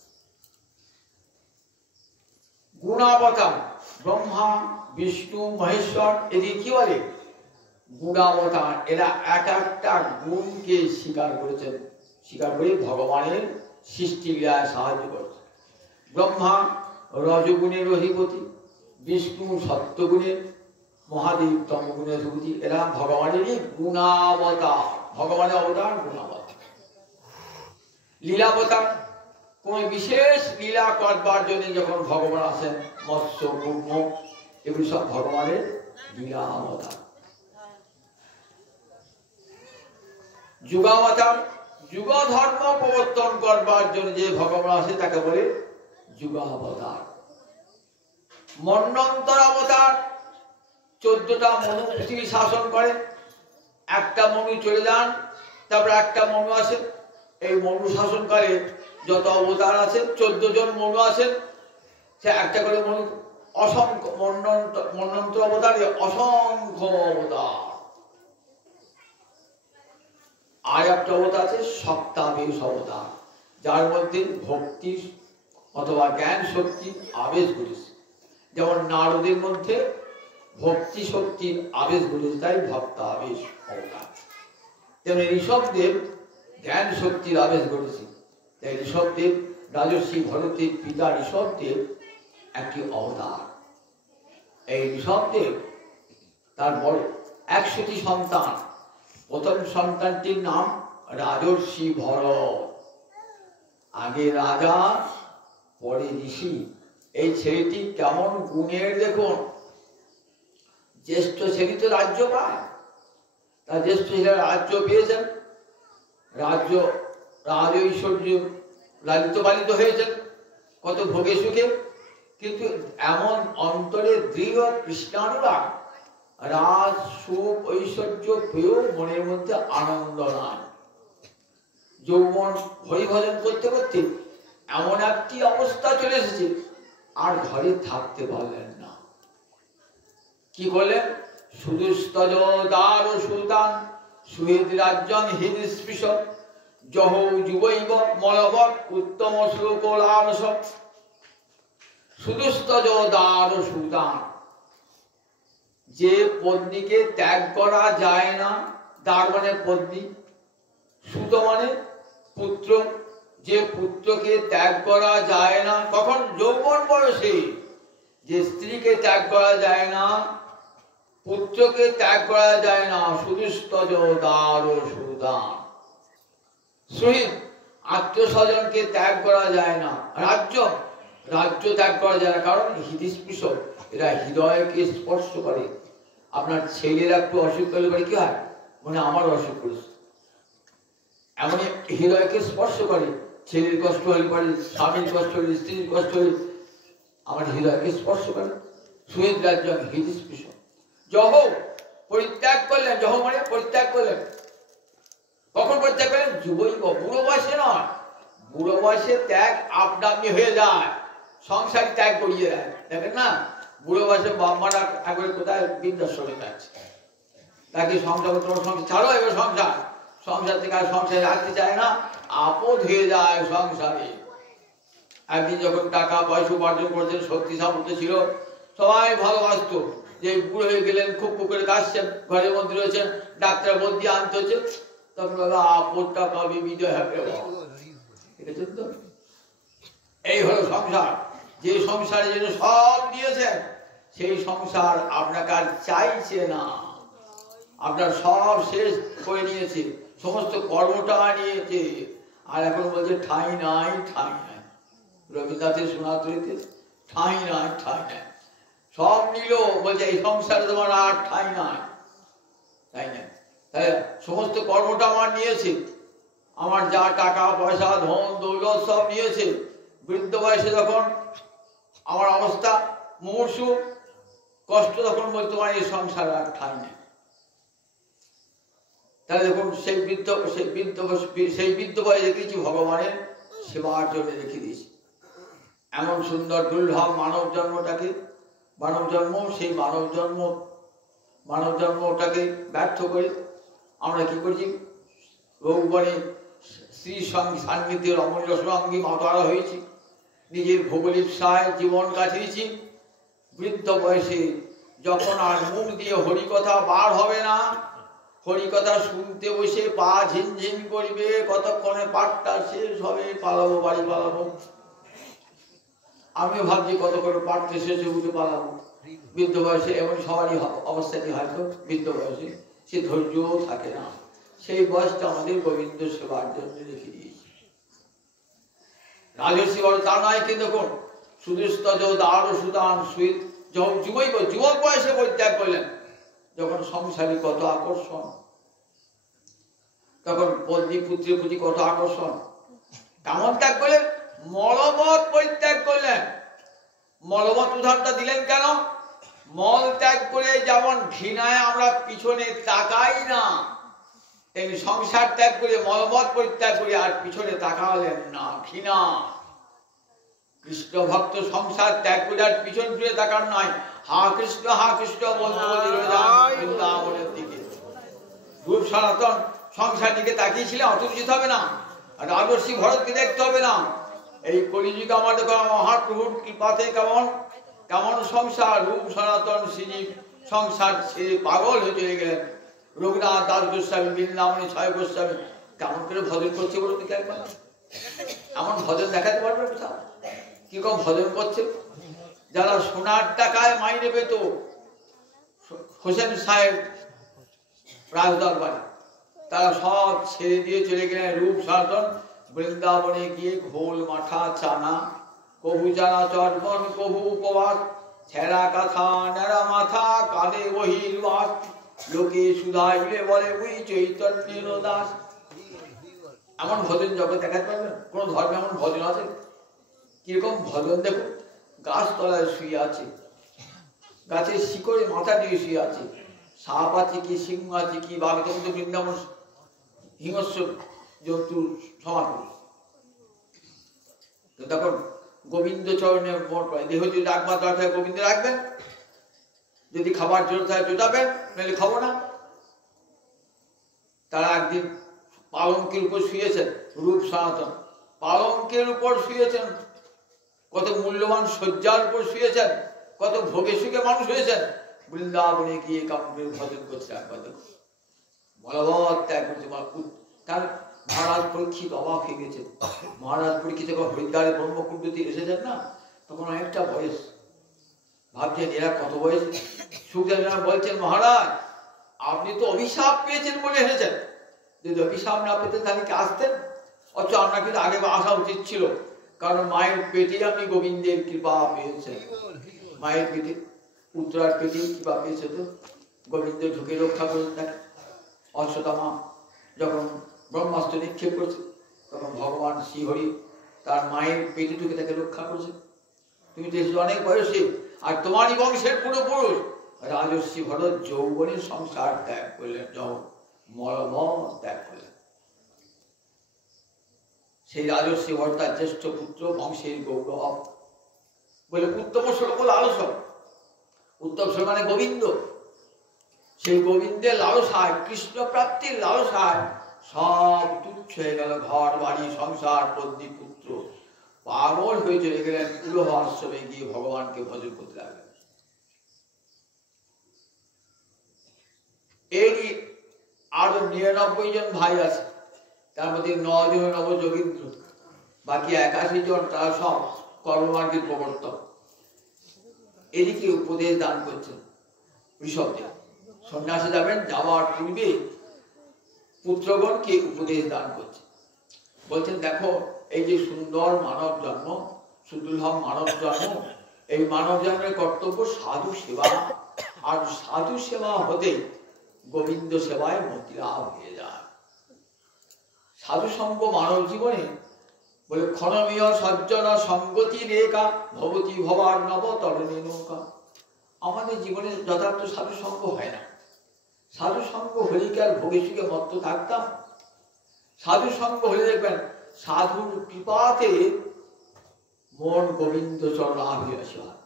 গুণাবতার ব্রহ্মা বিষ্ণু মহেশ্বর, এদিকে কি বলে? গুণাবতার। এরা এক একটা গুণকে স্বীকার করেছেন, স্বীকার করে ভগবানের সৃষ্টি লীলায় সাহায্য করেছেন। ব্রহ্মা রজগুণের অধিপতি, বিষ্ণু সত্যগুণের, মহাদেব তমগুণের অধিপতি। এরা ভগবানেরই গুণাবতার। ভগবানের অবতার গুণাবতার। লীলাবতার, কোন বিশেষ লীলা করবার জন্য যখন ভগবান আসেন, মৎস্য কুর্ম এগুলি সব ভগবানের লীলাবতার। যুগাবতার, যুগ ধর্ম প্রবর্তন করবার জন্য যে ভগবান আসে তাকে বলে যুগাবতার। মন্বন্তর অবতার, 14টা মনু পৃথিবী শাসন করে। একটা মনু চলে যান, তারপর একটা মনু আসে। এই মনু শাসনকালে যত অবতার আছে, 14 জন মনু আছেন, সে একটা করে মনু। অসংখ্য মন্বন্তর অবতার, অসংখ্য অবতার। আর একটা অবতার আছে সপ্তাবেশ অবতার, যার মধ্যে ভক্তি অথবা জ্ঞান শক্তি আবেশ ঘটেছে। যেমন নারদের মধ্যে ভক্তি শক্তির আবেশ ঘটেছে, তাই ভক্তাবেশ অবতার। যেমন ঋষভদেব জ্ঞান শক্তির আবেশ ঘটেছে, তাই ঋষভদেব রাজর্ষি ভরতের পিতা ঋষভদেব একটি অবতার। এই ঋষভদেব তার বড় 100টি সন্তান। প্রথম সন্তানটির নাম রাজর্ষি ভরত। আগে রাজা পরে ঋষি। এই ছেলেটি কেমন গুণের দেখুন। জ্যেষ্ঠ ছেলে তো রাজ্য পায়, তার জ্যেষ্ঠ ছেলে রাজ্য পেয়েছেন, রাজ্য রাজ ঐশ্বর্য লালিত পালিত হয়েছেন কত ভোগে সুখে, কিন্তু এমন অন্তরে দৃঢ় কৃষ্ণানুরাগ, রাজ সুখ ঐশ্বর্য পেয়েও মনের মধ্যে আনন্দ নাই। যৌবন হরিভজন করতে করতে এমন একটি অবস্থা চলে এসেছে, আর ঘরে থাকতে পারলেন না। কি করলেন? সুদুস্তজ দার সুলতান সুহৃদ রাজ্যং হৃদস্পৃশ জহৌ যুবৈব মলবৎ উত্তম শ্লোকলানস। সুদুস্তজ দার সুলতান, যে পত্নীকে ত্যাগ করা যায় না, দার মানে পত্নী, সুত মানে পুত্র, যে পুত্রকে ত্যাগ করা যায় না, কখন? যৌবন বয়সে। যে স্ত্রীকে ত্যাগ করা যায় না, পুত্রকে ত্যাগ করা যায় না, সুদুস্তজ দার সুলতান। শহীদ আত্মীয় স্বজনকে ত্যাগ করা যায় না, রাজ্য রাজ্য ত্যাগ করা যায় না, কারণ হৃদস্পৃশ, এরা হৃদয়কে স্পর্শ করে। আপনার ছেলেরা একটু অসুখ করলে পরে কি হয়? মানে আমার অসুখ করেছে, এমন হৃদয়কে স্পর্শ করে। ছেলের কষ্ট হলে পরে, স্বামীর কষ্ট হলে, স্ত্রীর কষ্ট হলে আমার হৃদয়কে স্পর্শ করে। সুহৃদ রাজ্য হৃদস্পৃশ জহ পরিত্যাগ করলেন, জহ মানে পরিত্যাগ করলেন। কখন পরিত্যাগ করলেন? যুবৈব, বুড়ো বয়সে নয়। বুড়ো বয়সে ত্যাগ আপনি হয়ে যায়, সংসার ত্যাগ করিয়ে দেয়। দেখেন না, বুড়ো বয়সে বাম্মারা একবারে কোথায় বৃদ্ধাশ্রমে যাচ্ছে, তাকে সংসার সংসার ছাড়ো, এবার সংসার, সংসার থেকে আর সংসারে রাখতে চায় না, আপদ হয়ে যায় সংসারে। একদিন যখন টাকা পয়সা উপার্জন করেছেন, শক্তি সামর্থ্য ছিল, সবাই ভালোবাসত। যে বুড়ো হয়ে গেলেন, খুব পুকুরে কাশছেন, ঘরের মধ্যে রয়েছেন, ডাক্তার বন্দি আনতে হচ্ছে, তখন আপদটা পাবে, বিজয় হবে। দেখেছেন তো, এই হলো সংসার। যে সংসারে যেন সব দিয়েছেন, সেই সংসার আপনাকে আর চাইছে না, আপনার সব শেষ করে নিয়েছে, সমস্ত কর্মটা নিয়েছে, আর এখন বলছে ঠাঁই নাই, ঠাঁই নাই। রবীন্দ্রনাথের শোনাতে ঠাঁই নাই, ঠাঁই নাই, সব নিল, বলছে এই সংসারে তোমার আর ঠাঁই নাই, তাই না? তাই সমস্ত কর্মটা আমার নিয়েছে, আমার যা টাকা পয়সা ধন দৌলত সব নিয়েছে। বৃদ্ধ বয়সে যখন আমার অবস্থা মুমূর্ষু, কষ্ট, তখন বলতে তোমার এই সংসার আর ঠাঁই নেই। তাহলে দেখুন, সেই বৃদ্ধ বয়সে দেখেছি ভগবানের সেবার জন্য রেখে দিয়েছি। এমন সুন্দর দুর্লভ মানব জন্মটাকে, মানব জন্ম, সেই মানব জন্মটাকে ব্যর্থ করে আমরা কি করছি? রৌবনে স্ত্রী সান্নিধ্যের অমূল্য সঙ্গী মাতারা হয়েছি, নিজের ভোগলিপ্সায় জীবন কাটিয়েছি। বৃদ্ধ বয়সে যখন আর মুখ দিয়ে হরিকথা বার হবে না, হরিকথা শুনতে বসে পা ঝিনঝিন করবে, কতক্ষণে পাঠটা শেষ হবে, পালাবো, বাড়ি পালাবো। আমিও ভাবছি কত করে পাঠটা শেষে উঠে পালাবো। বৃদ্ধ বয়সে এমন সবারই অবস্থাটি হয়তো, বৃদ্ধ বয়সে সে ধৈর্যও থাকে না। সেই বয়সটা আমাদের গোবিন্দ সেবার জন্য রেখে দিয়েছে। রাজর্ষি বড় তা নয়, কিন্তু দেখুন, সুদুস্তজ দার সুদান সুইত যুবক বয়সে পরিত্যাগ করলেন। যখন সংসারী কত আকর্ষণ, তখন পত্নী পুত্রের প্রতি কত আকর্ষণ, কেমন ত্যাগ করলেন? মলবৎ পরিত্যাগ করলেন। মলবৎ উদাহরণটা দিলেন কেন? মল ত্যাগ করে যেমন ঘৃণায় আমরা পিছনে তাকাই না, তেমনি সংসার ত্যাগ করে, মলবৎ পরিত্যাগ করে আর পিছনে তাকালেন না, ঘৃণা। কৃষ্ণ ভক্ত সংসার ত্যাগ করে আর পিছন ফিরে তাকান নয়, হা কৃষ্ণ বলতে বৃন্দাবনের দিকে। রূপ সনাতন সংসার দিকে তাকিয়েছিলেন, অত উচিত হবে না। আর রাজর্ষি ভরতকে দেখতে হবে না। এই কলিযুগ আমার দেখো, মহাপ্রভুর কৃপাতে কেমন কেমন সংসার, রূপ সনাতন শ্রীজীব সংসার ছেড়ে পাগল হয়ে চলে গেলেন। রঘুনাথ দাস গোস্বামী, বৃন্দাবনী ছয় গোস্বামী কেমন করে ভজন করছে বলুন তো একবার? এমন ভজন দেখাতে পারবে কোথাও? কি কম ভজন করছে? যারা সোনার টাকায় মাইনে পেত, হোসেন সাহেব রাজদরবারে, তারা সব ছেড়ে দিয়ে চলে গেলেন রূপ সনাতন বৃন্দাবনে গিয়ে ঘোল মাঠা চানা, কবু জানা চর্মন, কবু উপবাস, ছেঁড়া কাঁথা, নেড়া মাথা, কানে বহির্বাস, লোকে সুধাইলে বলে উই চৈতন্যের দাস। এমন ভজন জগৎ দেখাতে পারবেন? কোন ধর্মে এমন ভজন আছে? কিরকম ভজন দেখুন, গাছ তলায় শুয়ে আছে, গাছের শিকড়ে মাথা দিয়ে শুয়ে আছে, সাপ আছে কি, সিংহ আছে কি, বাঘ, তখন বৃন্দাবন হিংস্র জন্তু সমাধি। তখন গোবিন্দ চরণে মোট দেহ যদি রাখবার দরকার গোবিন্দ রাখবেন, যদি খাবার জোর থাকে জোটাবেন, নাহলে খাবো না। তারা একদিন পালঙ্কের উপর শুয়েছেন, রূপ সনাতন পালঙ্কের উপর শুয়েছেন, কত মূল্যবান শয্যার উপর শুয়েছেন, কত ভোগে সুখে মানুষ হয়েছেন। বৃন্দাবনে গিয়ে কামের ভজন করছে, একবার দেখুন বলবৎ ত্যাগ করছে। তার মহারাজ পরীক্ষিত অবাক হয়ে গেছে। মহারাজ পরীক্ষিত হরিদ্বারে ব্রহ্মকুণ্ডতে এসেছেন না, তখন অনেকটা বয়স, ভাবছেন এরা কত বয়স। সুখদেব বলছেন, মহারাজ আপনি তো অভিশাপ পেয়েছেন বলে এসেছেন, যদি অভিশাপ না পেতেন তাহলে কি আসতেন? অথচ আপনাকে আগে আসা উচিত ছিল, কারণ মায়ের পেটে আপনি গোবিন্দের কৃপা পেয়েছেন। মায়ের পেটে, উত্তরার পেটে কৃপা পেয়েছে, তো গোবিন্দ ঢুকে রক্ষা করেন তাকে। অশ্বত্থামা যখন ব্রহ্মাস্ত্র নিক্ষেপ করছে, তখন ভগবান শ্রীহরি তার মায়ের পেটে ঢুকে তাকে রক্ষা করছে। তুমি তো এসেছো অনেক বয়সে, আর তোমারই বংশের পূর্বপুরুষ রাজর্ষি ভরত যৌবনের সংসার ত্যাগ করলেন, মলম ত্যাগ করলেন। সেই রাজর্ষি ভরত তার জ্যেষ্ঠ পুত্র, বংশের গৌরব বলে উত্তম শ্লোক লালস। উত্তম শ্লোক মানে গোবিন্দ। সেই গোবিন্দের লালসায়, কৃষ্ণ প্রাপ্তির লালসায় সব তুচ্ছ হয়ে গেল, ঘর বাড়ি সংসার পত্নী পুত্র, পাগল হয়ে চলে গেলেন পুরহ আশ্রমে গিয়ে ভগবানকে ভজন করতে লাগলেন। এরই আরো ৯৯ জন ভাই আছে, তার মধ্যে ৯ জন নবযোগীন্দ্র, বাকি ৮১ জন তারা সব কর্মমার্গের প্রবর্তক। এদিকে উপদেশ দান করছেন ঋষভদেব। সন্ন্যাসে যাবেন, যাওয়ার পূর্বে পুত্রগণকে উপদেশ দান করছে। বলছেন, দেখো এই যে সুন্দর মানব জন্ম, সুদুর্লভ মানব জন্ম, এই মানব জন্মের কর্তব্য সাধু সেবা, আর সাধু সেবা হতে গোবিন্দ সেবায় মতি লাভ হয়ে যায়। সাধু সঙ্গ মানব জীবনে বলে ক্ষণমীয় সজ্জন সঙ্গতি রেখা ভবতী ভবার নব তরণী নৌকা। আমাদের জীবনে যথার্থ সাধু সঙ্গ হয় না। সাধু সঙ্গ হলে কি আর ভোগে সুখে মত্ত থাকতাম? সাধু সঙ্গ হলে দেখবেন সাধুর কৃপাতে মন গোবিন্দ চরণ আভিলাষী হয়।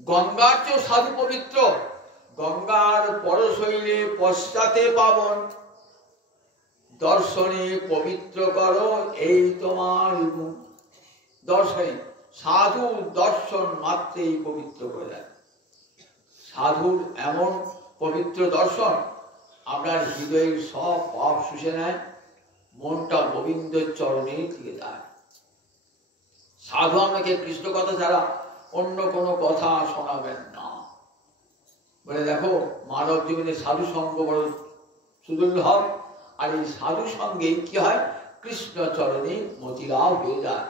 গঙ্গার চেয়েও সাধু পবিত্র। গঙ্গার পরশৈলে পশ্চাতে পাবন, দর্শনে পবিত্র করো এই তোমার গুণ। দর্শনে, সাধু দর্শন মাত্রেই পবিত্র করে দেয়। সাধুর এমন পবিত্র দর্শন আপনার হৃদয়ের সব পাপ শুষে নেয়, মনটা গোবিন্দের চরণে থেকে যায়। সাধু আমাকে কৃষ্ণ কথা ছাড়া অন্য কোনো কথা শোনাবেন না। বলে দেখো মানব জীবনে সাধু সঙ্গ বড় সুদুর্লভ, আর এই সাধু সঙ্গে কি হয়? কৃষ্ণ চরণে মতিলাভ হয়ে যায়।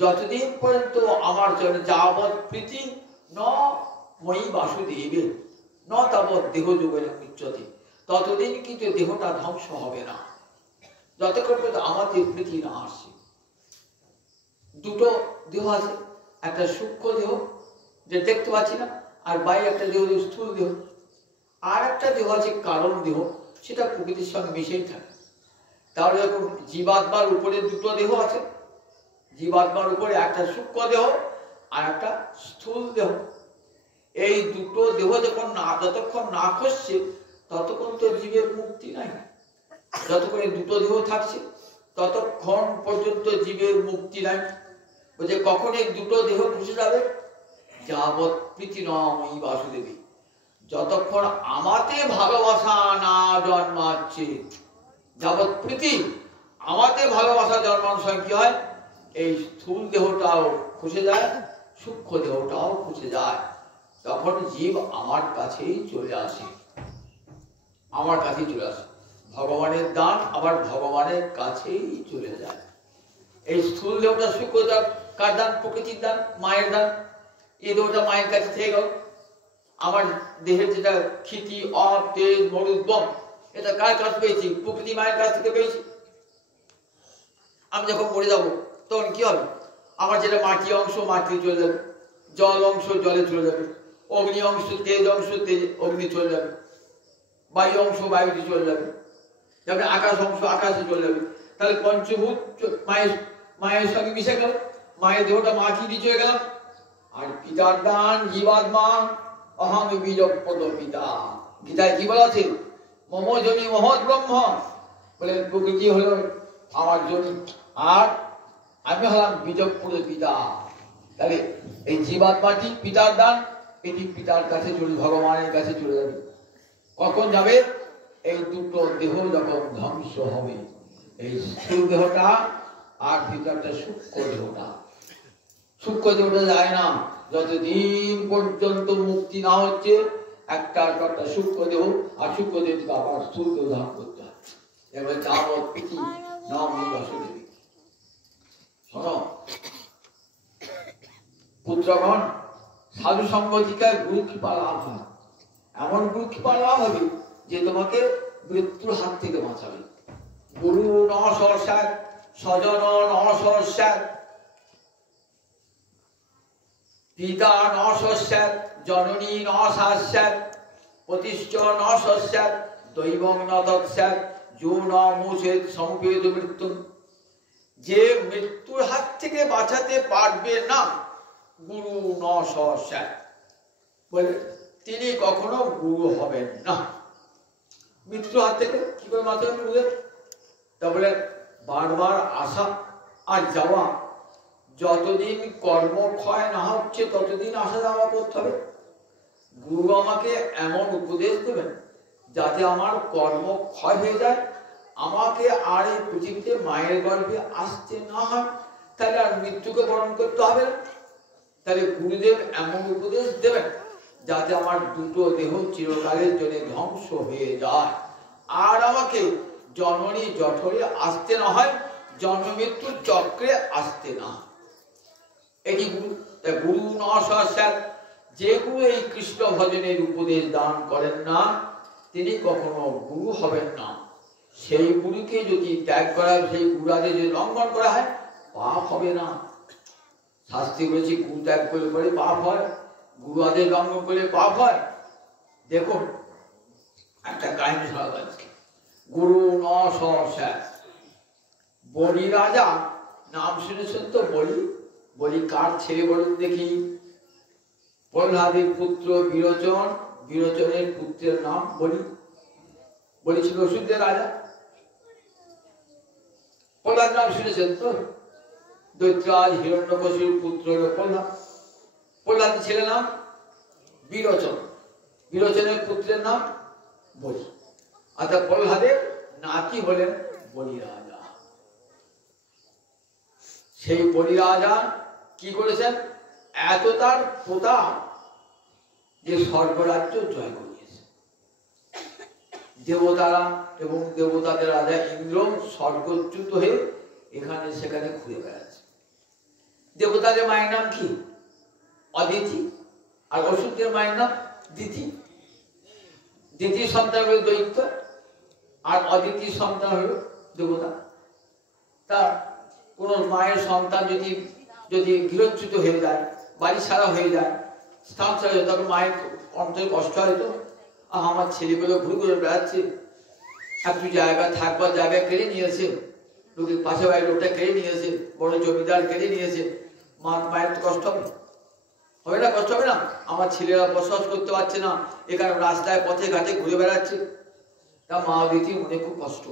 যতদিন পর্যন্ত আমার চরণে যাবৎ প্রীতি ন মই বাসুদেবে ন তাবৎ দেহ যুগের উচ্চতে, ততদিন কিন্তু দেহটা ধ্বংস হবে না, যতক্ষণ পর্যন্ত আমাদের প্রীতি না আসে। দুটো দেহ আছে, একটা সূক্ষ্ম দেহ যে দেখতে পাচ্ছি না, আর বাইরে একটা দেহ স্থূল দেহ, আর একটা দেহ আছে কারণ দেহ, সেটা প্রকৃতির সঙ্গে মিশেই থাকে। তাহলে যখন জীবাত্মার উপরে দুটো দেহ আছে, জীবাত্মার উপরে একটা সূক্ষ্ম দেহ আর একটা স্থূল দেহ। এই দুটো দেহ যখন যতক্ষণ না খসছে ততক্ষণ তো জীবের মুক্তি নাই। যতক্ষণ এই দুটো দেহ থাকছে ততক্ষণ পর্যন্ত জীবের মুক্তি নাই। বলছে কখন এই দুটো দেহ খসে যাবে? যাবৎ প্রীতি নময়ী বাসুদেবী, যতক্ষণ আমাতে ভালোবাসা না জন্মাচ্ছে। যাবৎ প্রীতি, আমাতে ভালোবাসা জন্মানোর সময় কি হয়? এই স্থূল দেহটাও খসে যায়, সূক্ষ্ম দেহটাও খসে যায়। তখন জীব আমার কাছেই চলে আসে, আমার কাছেই চলে আসে। ভগবানের দান আবার ভগবানের কাছেই চলে যায়। এই স্থূল দেহটা সূক্ষ্ম দেহ কার দান? প্রকৃতির দান, মায়ের দান। এই দেহটা মায়ের কাছে থেকে গেল। আমার দেহের যেটা ক্ষিতি, অপ, তেজ, মরুদ্গম, এটা কার কাছ পেয়েছি? প্রকৃতি মায়ের কাছ থেকে পেয়েছি। আমি যখন মরে যাবো তখন কি হবে? আমার যেটা মাটি অংশ মাটি চলে যাবে, জল অংশ জলে চলে যাবে, অগ্নি অংশ তেজ অংশ তেজ অগ্নি চলে যাবে, বায়ু অংশ বায়ুতে চলে যাবে, যেমন আকাশ অংশ আকাশে চলে যাবে। তাহলে পঞ্চভূত মায়ের সঙ্গে মিশে গেল, মায়ের দেহটা মাটি দিয়ে চলে গেলাম। আর পিতার দান জীবাত্মা অহং বীজপদ পিতা। গীতায় কি বলা আছে? মম জনি মহৎ ব্রহ্ম, বলে প্রকৃতি হলো আমার জনি, আর আমি হলাম বীজপদ পিতা। তাহলে এই জীবাত্মাটি পিতার দান, এটি পিতার কাছে চলে, ভগবানের কাছে চলে যাবে। কখন যাবে? এই দুটো দেহ যখন ধ্বংস হবে, এই স্থূল দেহটা আর ভিতরটা সূক্ষ্ম দেহটা। সূক্ষ্ম দেহটা যায় না যতদিন পর্যন্ত মুক্তি না হচ্ছে, একটার পর একটা সূক্ষ্ম দেহ, আর সূক্ষ্ম দেহকে আবার স্থূল দেহ ধারণ করতে হয়। এবার যাবৎ প্রীতি নাম দেবী। শোনো পুত্রগণ, সাধু সঙ্গ থেকে গুরু কৃপা লাভ হয়। এমন গুরু কৃপা লাভ হবে যে তোমাকে মৃত্যুর হাত থেকে বাঁচাবে। গুরু ন সস্যাৎ, স্বজন ন সস্যাৎ, পিতা ন সস্যাৎ, জননী ন সাস্যাৎ, প্রতিষ্ঠ ন সস্যাৎ, দৈবং ন তৎস্যাৎ, যো ন মুছেৎ সম্পেদ মৃত্যু। যে মৃত্যুর হাত থেকে বাঁচাতে পারবে না গুরু ন সস্যাৎ, বলে তিনি কখনো গুরু হবেন না। মৃত্যুর হাত থেকে কি করে বাঁচাবেন গুরুদেব? তা বলে বারবার আসা আর যাওয়া, যতদিন কর্মক্ষয় না হচ্ছে ততদিন আসা যাওয়া করতে হবে। গুরু আমাকে এমন উপদেশ দেবেন যাতে আমার কর্মক্ষয় হয়ে যায়, আমাকে আর এই পৃথিবীতে মায়ের গর্ভে আসতে না হয়, তাহলে আর মৃত্যুকে বরণ করতে হবে না। তাহলে গুরুদেব এমন উপদেশ দেবেন যাতে আমার দুটো দেহ চিরকালের জন্য ধ্বংস হয়ে যায়, আর আমাকে জননী জঠরে আসতে না হয়, জন্ম মৃত্যুর চক্রে আসতে না। এটি গুরু। গুরু ন সস্যাৎ, যে গুরু এই কৃষ্ণ ভজনের উপদেশ দান করেন না তিনি কখনো গুরু হবেন না। সেই গুরুকে যদি ত্যাগ করা, সেই গুরুদের যদি লঙ্ঘন করা হয়, পাপ হবে না। শাস্ত্রে বলেছি গুরু ত্যাগ করলে পরে পাপ হয়, গুরুদের লঙ্ঘন করলে পাপ হয়। দেখুন একটা কাহিনী শোনা যাচ্ছে। গুরু ন সস্যাৎ, বলি রাজা, নাম শুনেছেন তো? বলি, বলি কার ছেলে বলুন দেখি? প্রহ্লাদের পুত্র বিরোচন, বিরোচনের পুত্রের নাম বলি। বলি ছিল অসুরদের রাজা। প্রহ্লাদ নাম শুনেছেন তো? দৈত্যরাজ হিরণ্যকশিপুর পুত্র হল প্রহ্লাদ। প্রহ্লাদের ছেলের নাম বিরোচন, বিরোচনের পুত্রের নাম বলি। অর্থাৎ প্রহ্লাদের নাতি হলেন বলি রাজা। সেই বলি রাজা কি করেছেন? এত তার প্রতাপ যে স্বর্গরাজ্য জয় করিয়েছে। দেবতারা এবং দেবতাদের রাজা ইন্দ্র স্বর্গচ্যুত হয়ে এখানে সেখানে ঘুরে বেড়াচ্ছে। দেবতাদের মায়ের নাম কি? অদিতি, আর অসুরদের মায়ের নাম দিতি। দিতির সন্তান হল দৈত্য, আর অদিতির সন্তান হল দেবতা। তা কোন মায়ের সন্তান যদি যদি গৃহচ্যুত হয়ে যায়, বাড়ি ছাড়া হয়ে যায়, স্থান ছাড়া হয়ে যায়, তখন মায়ের অন্তরে কষ্ট হয় তো। আমার ছেলেগুলো ঘুরে ঘুরে বেড়াচ্ছে, একটু জায়গা থাকবার জায়গা কেড়ে নিয়েছে, লোকের পাশে বাড়ির লোকটা কেড়ে নিয়েছে, বড় জমিদার কেড়ে নিয়েছে, মায়ের তো কষ্ট হবে, হবে না? কষ্ট হবে না? আমার ছেলেরা বসবাস করতে পারছে না, এখানে রাস্তায় পথে ঘাটে ঘুরে বেড়াচ্ছে। তা মা দিদির মনে খুব কষ্ট,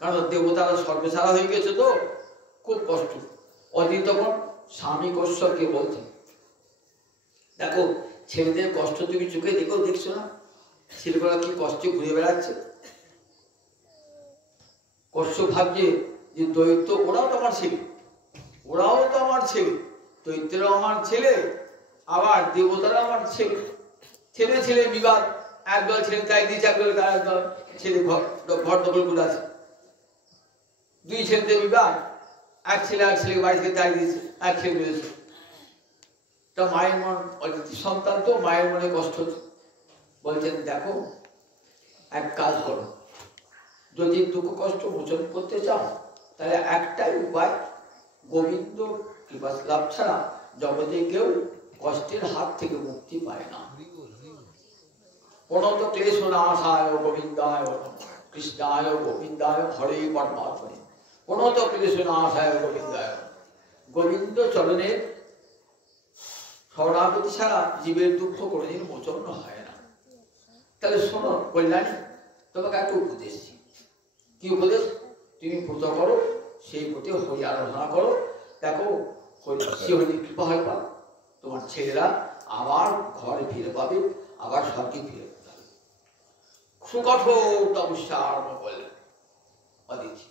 কারণ দেবতারা সর্বসারা হয়ে গেছে তো, খুব কষ্ট। অদিতি তখন স্বামী কশ্যপকে বলছেন, দেখো ছেলেদের কষ্ট তুমি চোখে দেখছো না? ছেলেগুলা কি কষ্টে ঘুরে বেড়াচ্ছে। কশ্যপ ভাবছে যে দৈত্য ওরাও তো আমার ছেলে, ওরাও তো আমার ছেলে, দৈত্যরাও আমার ছেলে, আবার দেবতারা আমার ছেলে। ছেলে ছেলে বিবাদ, একদল ছেলে তাই দিয়েছে, একদল একদল ছেলে ঘর দখল করে আছে। দুই ছেলেতে বিবাদ, এক ছেলে এক ছেলেকে বাড়ি থেকে তাই দিয়েছে, এক ছেলে রয়েছে। তা মায়ের মন, অতিথি সন্তান তো, মায়ের মনে কষ্ট হচ্ছে। বলছেন দেখো এক কাজ করো, যদি দুঃখ কষ্ট মোচন করতে চাও তাহলে একটাই উপায়, গোবিন্দ কৃপা লাভ ছাড়া জগতে কেউ কষ্টের হাত থেকে মুক্তি পায় না। প্রণত ক্লেশ নাশায় গোবিন্দায় কৃষ্ণায় গোবিন্দায় হরে পরমাত্মনে। প্রণত ক্লেশ নাশায় গোবিন্দায়, গোবিন্দ চরণের শরণাগতি ছাড়া জীবের দুঃখ কোনোদিন মোচন হয় না। তাহলে শোনো কল্যাণী, তোমাকে একটা উপদেশ দিই। কি উপদেশ? তুমি ব্রত করো, সেই ব্রতে হরি আরাধনা করো, দেখো শ্রী হরির কৃপা হয় পাবে, তোমার ছেলেরা আবার ঘরে ফিরে পাবে, আবার স্বর্গে ফিরে পাবে। সুকঠোর তপস্যা আরম্ভ করলেন অদিতি।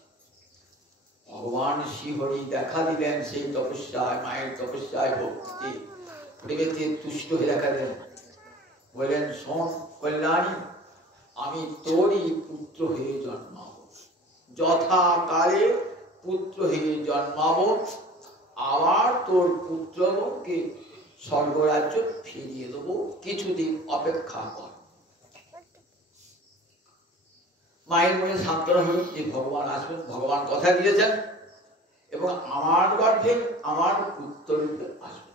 ভগবান শ্রীহরি দেখা দিলেন সেই তপস্যায়, মায়ের তপস্যায় ভক্তিতে প্রেমেতে তুষ্ট হয়ে দেখা দিলেন। বললেন, শোন কল্যাণী, আমি তোরই পুত্র হয়ে জন্মাবো, যথাকালে পুত্র হয়ে জন্মাবো, আবার তোর পুত্রকে স্বর্গরাজ্য ফিরিয়ে দেবো, কিছুদিন অপেক্ষা কর। মায়ের মনে সান্ত্বনা হল যে ভগবান আসবেন, ভগবান কথা দিয়েছেন, এবং আমার গর্ভে আমার পুত্র রূপে আসবেন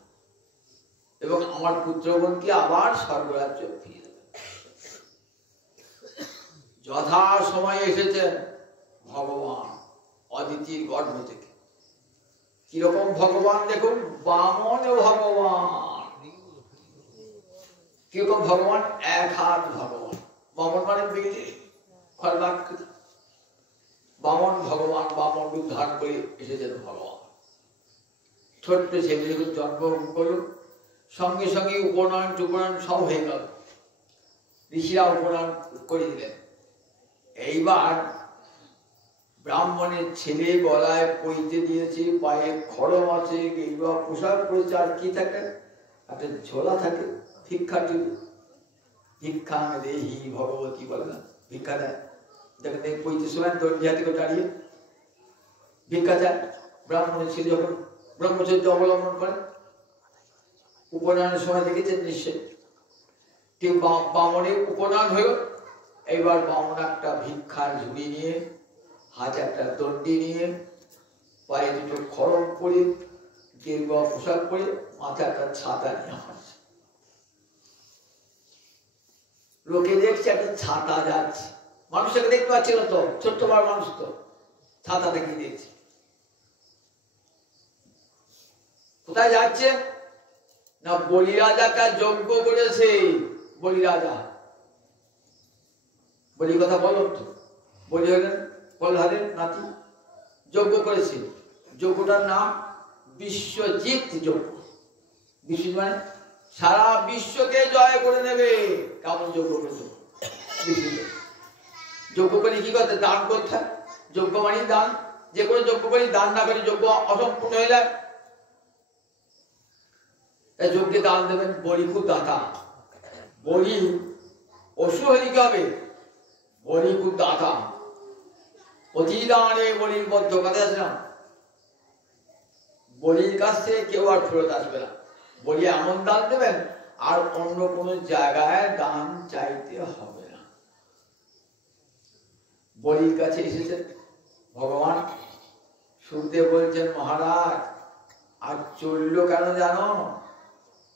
এবং আমার পুত্রগণকে আবার স্বর্গরাজ্য ফিরিয়ে দেবেন। যথা সময় এসেছেন ভগবান অদিতির গর্ভ থেকে। কিরকম ভগবান দেখুন, বামন ভগবান। কিরকম ভগবান? এক হাত ভগবান। বামন মানে খড়বাকৃতি। বামন ভগবান, বামন রূপ ধারণ করে এসেছেন ভগবান। ছোট্ট ছেলে যখন জন্মগ্রহণ করল, সঙ্গে সঙ্গে উপনয়ন টুপনয়ন সব হয়ে গেল, ঋষিরা উপনয়ন করে দিলেন। এইবার ব্রাহ্মণের ছেলে গলায় পইতে দিয়েছে, পায়ে খড়ম আছে, গেরুয়া পোশাক পরেছে, আর কি থাকে? একটা ঝোলা থাকে, ভিক্ষা টিল। ভিক্ষা দেহি ভগবতী বলে না, ভিক্ষা দেয়। দেখেন পইতে সময় দণ্ডি থেকে দাঁড়িয়ে ভিক্ষা দেয়। ব্রাহ্মণের ছেলে যখন ব্রহ্মচর্য অবলম্বন করে, উপনয়নের সময় দেখেছেন নিশ্চয়, ঠিক বামনের উপনয়ন হয়ে এইবার বামন একটা ভিক্ষার ঝুড়ি নিয়ে, হাতে একটা দণ্ডি নিয়ে, পায়ে দুটো খড়ম পরে, গেরুয়া পোশাক পরে, মাথায় একটা ছাতা নিয়ে হাঁটছে। লোকে দেখছে একটা ছাতা যাচ্ছে, মানুষটাকে দেখতে পাচ্ছিল তো, ছোট্ট বড় মানুষ তো, ছাতা দেখিয়ে দিয়েছে। কোথায় যাচ্ছে না, বলি রাজাটা যজ্ঞ করেছে। বলি রাজা, বলি কথা বলো তো, বলি হলেন প্রহ্লাদের নাতি, যজ্ঞ করেছে। যজ্ঞটার নাম বিশ্বজিৎ যজ্ঞ। বিশ্বজিৎ মানে সারা বিশ্বকে জয় করে নেবে, কেমন যজ্ঞ করেছে। যজ্ঞ করে কি করতে? দান করতে। যজ্ঞ মানে দান। যে কোনো যজ্ঞ করে দান না করে যজ্ঞ অসম্পূর্ণ হয়ে যায়। তাই যজ্ঞে দান দেবেন। বলি খুব দাতা, বলি অসুর হলে কি হবে? বলি খুব দাতা, প্রতিদানে বলির মধ্য। কথা আছে না, বলির কাছ থেকে কেউ আর ফেরত আসবে না। বলি এমন দান দেবেন আর অন্য কোনো জায়গায় দান চাইতে হবে না। বলির কাছে এসেছেন ভগবান। সুখদেব বলছেন, মহারাজ আজ চলল কেন জানো?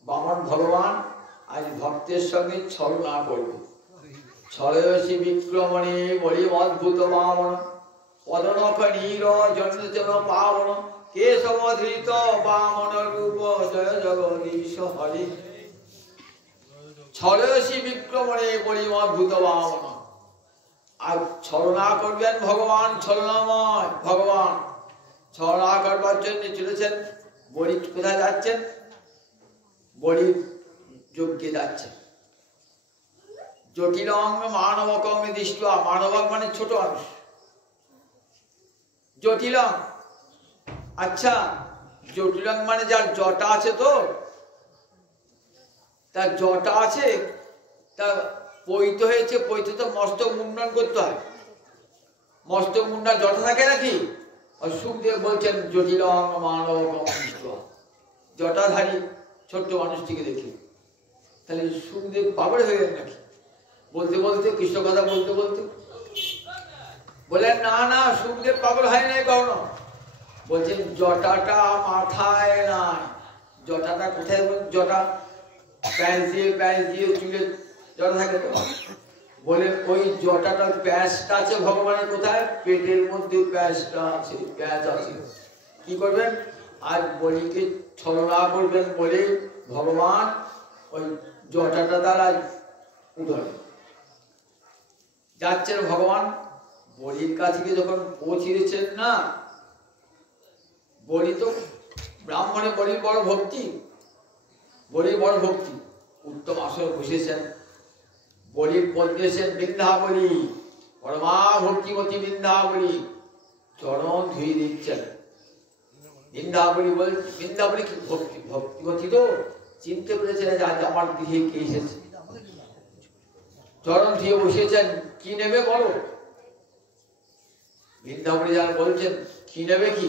বামন ভগবান আজ ভক্তের সঙ্গে ছলনা করবে। ছলয়সী বিক্রমণে বলি অদ্ভুত বামন, পদনখ নীর জন্মচন পাবন, কেশব ধৃত বামন রূপ, জয় জগদীশ হরি। ছলয়সী বিক্রমণে বলি অদ্ভুত বামন। আর ছলনা করবেন ভগবান, ছলনাময় ভগবান। ছলনা করবার জন্য চলেছেন। বলি কোথায় যাচ্ছেন? বলি যজ্ঞে যাচ্ছেন। জটিলং মানবকং দৃষ্টা, মানবক মানে ছোট মানুষ, জটিলং। আচ্ছা, জটিলং মানে যার জটা আছে, তো তার জটা আছে, তা পৈত হয়েছে, পৈত তো মস্তক মুন্ডন করতে হয়। মস্তক মুন্ডন জটা থাকে নাকি? সুখদেব বলছেন জটিলং মানবকং দৃষ্টা, জটাধারী ছোট্ট মানুষটিকে দেখে। তাহলে সুখদেব পাগল হয়ে গেলেন নাকি? বলতে বলতে কৃষ্ণ কথা বলতে বলতে বললেন না না সুখদেব পাগল হয় নাই কখনো। বলছেন জটাটা মাথায় নাই। জটাটা কোথায়? জটা প্যাঁচ দিয়ে চুলে জটা থাকে তো। বলে ওই জটাটা প্যাঁচটা আছে ভগবানের কোথায়? পেটের মধ্যে প্যাঁচটা আছে, প্যাঁচ আছে। কি করবেন? আর বলিকে ছলনা করবেন বলে ভগবান ওই জটাটা দ্বারা উঠলেন। যাচ্ছেন ভগবান বলির কাছে যখন পৌঁছিয়েছেন না, বলি তো ব্রাহ্মণে বলির বড় ভক্তি, বলির বড় ভক্তি। উত্তম আসনে বসেছেন, বলির পদ্মেছেন বৃন্দাবলী, পরমা ভক্তিমতী বৃন্দাবলী চরণ ধুয়ে দিচ্ছেন। বৃন্দাবলী বল, বৃন্দাবলী কি ভক্তি? ভক্তিমতী তো চিনতে পেরেছেন যে আজ আমার গৃহে কে এসেছে। চরণ ধুয়ে বসেছেন, কি নেবে বলো? বৃন্দাবনী যারা বলছেন কি নেবে, কি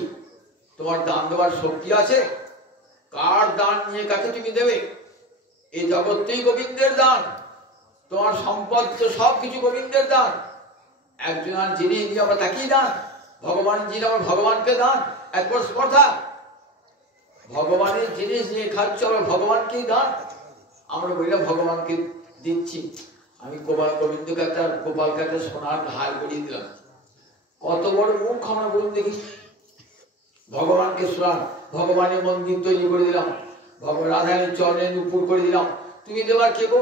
তোমার দান দেওয়ার শক্তি আছে? কার দান নিয়ে কাকে তুমি দেবে? এই জগৎটাই গোবিন্দের দান, তোমার সম্পদ তো সবকিছু গোবিন্দের দান। একজনের জিনিস দিয়ে আমরা তাকেই দান, ভগবান জিনিস আমার ভগবানকে দান। একবার কথা, ভগবানের জিনিস নিয়ে খাচ্ছ আমরা ভগবানকেই দান। আমরা বললাম ভগবানকে দিচ্ছি। আমি গোবিন্দকে গোপালকে একটা সোনার ঢাল করিয়ে দিলাম। কত বড় মুখ আমরা বলুন দেখি। ভগবানকে সোনার ভগবানের মন্দির তৈরি করে দিলাম, ভগবান রাধারানীর চরণে নুপুর করে দিলাম। তুমি দেবার কে গো?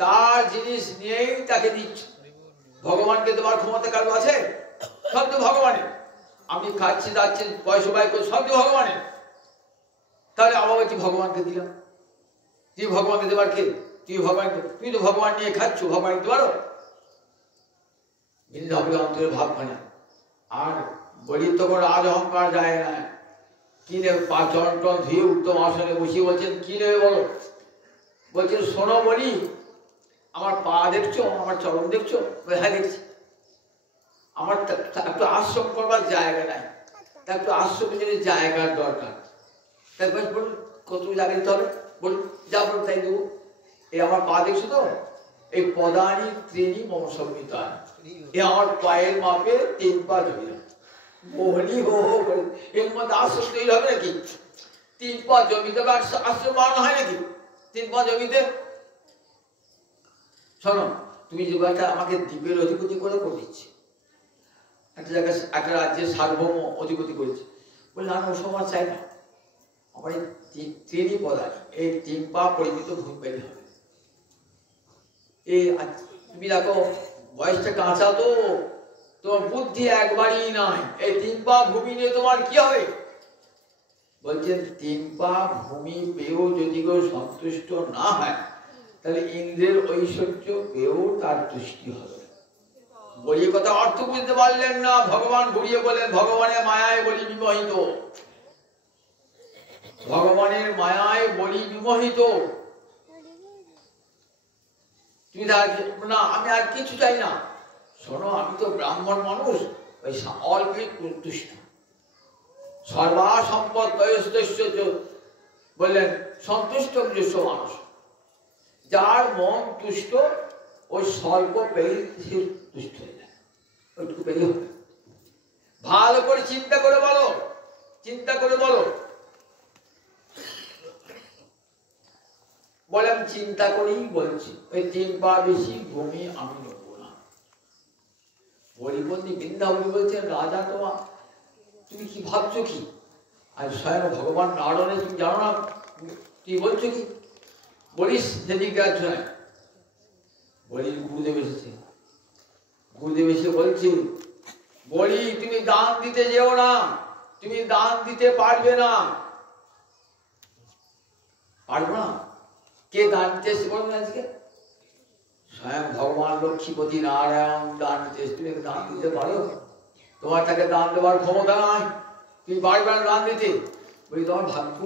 তার জিনিস নিয়েই তাকে দিচ্ছ। ভগবানকে দেওয়ার ক্ষমতা কারো আছে? সব তো ভগবানের। আপনি খাচ্ছি যাচ্ছেন পয়সা ব্যয় করে, সব তো ভগবানের। তাহলে আবার বলছি ভগবানকে দিলাম। তুই ভগবানকে দেবার কে? তুই ভগবানকে, তুমি তো ভগবান নিয়ে খাচ্ছ, ভগবান দিতে পারো? বৃন্দাবনের অন্তরে ভাব মানে। আর বলি তখন রাজ অহংকার যায় না। কি নেবে? চরণ টন ধুয়ে উত্তম আসনে বসিয়ে বলছেন কি নেবে বলো? বলছেন শোনো বলি, আমার পা দেখছো, আমার চরণ দেখছো? হ্যাঁ দেখছি। আমার একটু আশ্রম করবার জায়গা নাই, তা একটু আশ্রমের জন্য জায়গার দরকার। তাই বলুন কত জায়গা দিতে হবে? বলুন যা বলুন তাই দেবো। এই আমার পা দেখছো তো? এই পদানি ত্রিণী মম সম্মিতা, এ আমার পায়ের মাপে 3 পা জমি। মোহনী হো হো করে এর মধ্যে আশ্রম তৈরি হবে নাকি? 3 পা জমিতে আশ্রম বানানো হয় নাকি? 3 পা জমিতে? শোনো, তুমি যে ব্যাপারটা আমাকে দ্বীপের অধিপতি করে দিচ্ছি, একটা জায়গায় একটা রাজ্যের সার্বভৌম অধিপতি করেছে। বললে আমি ওসব চাই না, আমার এই 3 পদানি, এই 3 পা পরিমিত ভূমি পেলে হবে। এই তুমি দেখো বয়সটা কাঁচা তো, তোমার বুদ্ধি একবারই নাই। এই 3 পা ভূমি নিয়ে তোমার কি হবে? বলছেন 3 পা ভূমি পেয়েও যদি কেউ সন্তুষ্ট না হয়, তাহলে ইন্দ্রের ঐশ্বর্য পেয়েও তার তুষ্টি হবে। বলিয়ে কথা অর্থ বুঝতে পারলেন না। ভগবান ঘুরিয়ে বলেন ভগবানের মায়ায় বলি বিমোহিত, ভগবানের মায়ায় বলি বিমোহিত। তুমি না, আমি আর কিছু চাই না। শোনো, আমি তো ব্রাহ্মণ মানুষ, ওই অল্পে তুষ্ট। সর্বা সম্পদ বললেন সন্তুষ্ট নিজস্ব মানুষ। যার মন তুষ্ট, ওই স্বল্প পেয়ে সে তুষ্ট হয়ে যায়, ওইটুকু পেয়ে হবে। ভালো করে চিন্তা করে বলো, চিন্তা করে বলো। বলে আমি চিন্তা করেই বলছি, ওই 3 পা বেশি ভূমি আমি নেবো না। বলিবন্দি বৃন্দাবলী বলছেন রাজা তোমার, তুমি কি ভাবছো কি? আর স্বয়ং ভগবান নারায়ণে তুমি জানো না তুই বলছো কি? বলিস যেদিকে যাচ্ছ না। বলি গুরুদেব এসেছে, গুরুদেব এসে বলছে বলি তুমি দান দিতে যেও না, তুমি দান দিতে পারবে না। পারবো না? কে দান দিতে এসে বলুন আজকে? স্বয়ং ভগবান লক্ষ্মীপতি নারায়ণ দান দিতে। তুমি দান দিতে পারো? তোমার তাকে দান দেওয়ার ক্ষমতা নাই, তুমি পারবে না দান দিতে। বলি তোমার ভাগ্য,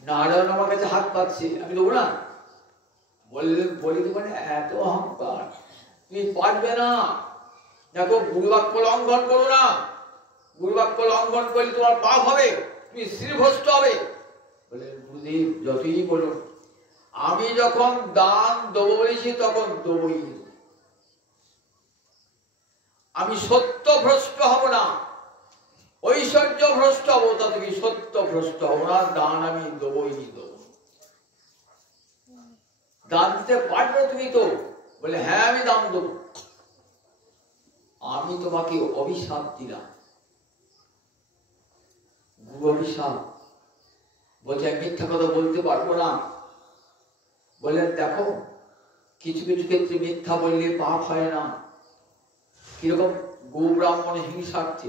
নারায়ণ আমার কাছে হাত পাচ্ছে, আমি দেবো না? বলি তোমার এত অহংকার, তুমি পারবে না। দেখো গুরুবাক্য লঙ্ঘন করো না, গুরুবাক্য লঙ্ঘন করলে তোমার পাপ হবে, তুমি শ্রীভ্রষ্ট হবে। বলে গুরুদেব যতই বলুন, আমি যখন দান দেবো বলেছি তখন দেবই। আমি সত্য ভ্রষ্ট হব না, ঐশ্বর্য ভ্রষ্ট হবো, তথাপি সত্য ভ্রষ্ট হব না। দান আমি দেবই দেব। দান দিতে পারবে তুমি তো? বলে হ্যাঁ আমি দান দেবো। আমি তোমাকে অভিশাপ দিলাম, গুরু অভিশাপ। বলছে আমি মিথ্যা কথা বলতে পারবো না। বললেন দেখো, কিছু কিছু ক্ষেত্রে মিথ্যা বললে পাপ হয় না। কিরকম? গো ব্রাহ্মণ হিংসার্থে,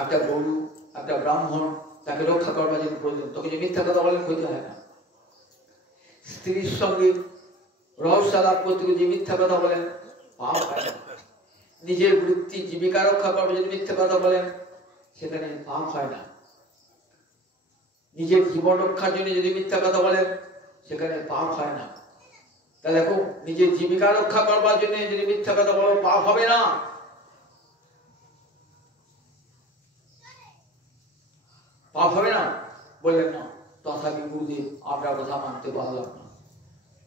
একটা গরু, একটা ব্রাহ্মণ, তাকে রক্ষা করবার জন্য প্রয়োজন, তোকে যে মিথ্যা কথা বলেন ক্ষতি হয় না। স্ত্রীর সঙ্গে রহস্যালাপ করতে যে মিথ্যা কথা বলেন পাপ হয় না। নিজের বৃত্তি জীবিকা রক্ষা করবার জন্য মিথ্যা কথা বলেন, সেখানে পাপ হয় না। নিজের জীবন রক্ষার জন্য যদি মিথ্যা কথা বলেন, সেখানে পাপ হয় না। তাহলে দেখো, নিজের জীবিকা রক্ষা করবার জন্য যদি মিথ্যা কথা বলো, পাপ হবে না। পাপ হবে না। বললেন না, তথাপি গুরুদেব আপনার কথা মানতে পারলাম না।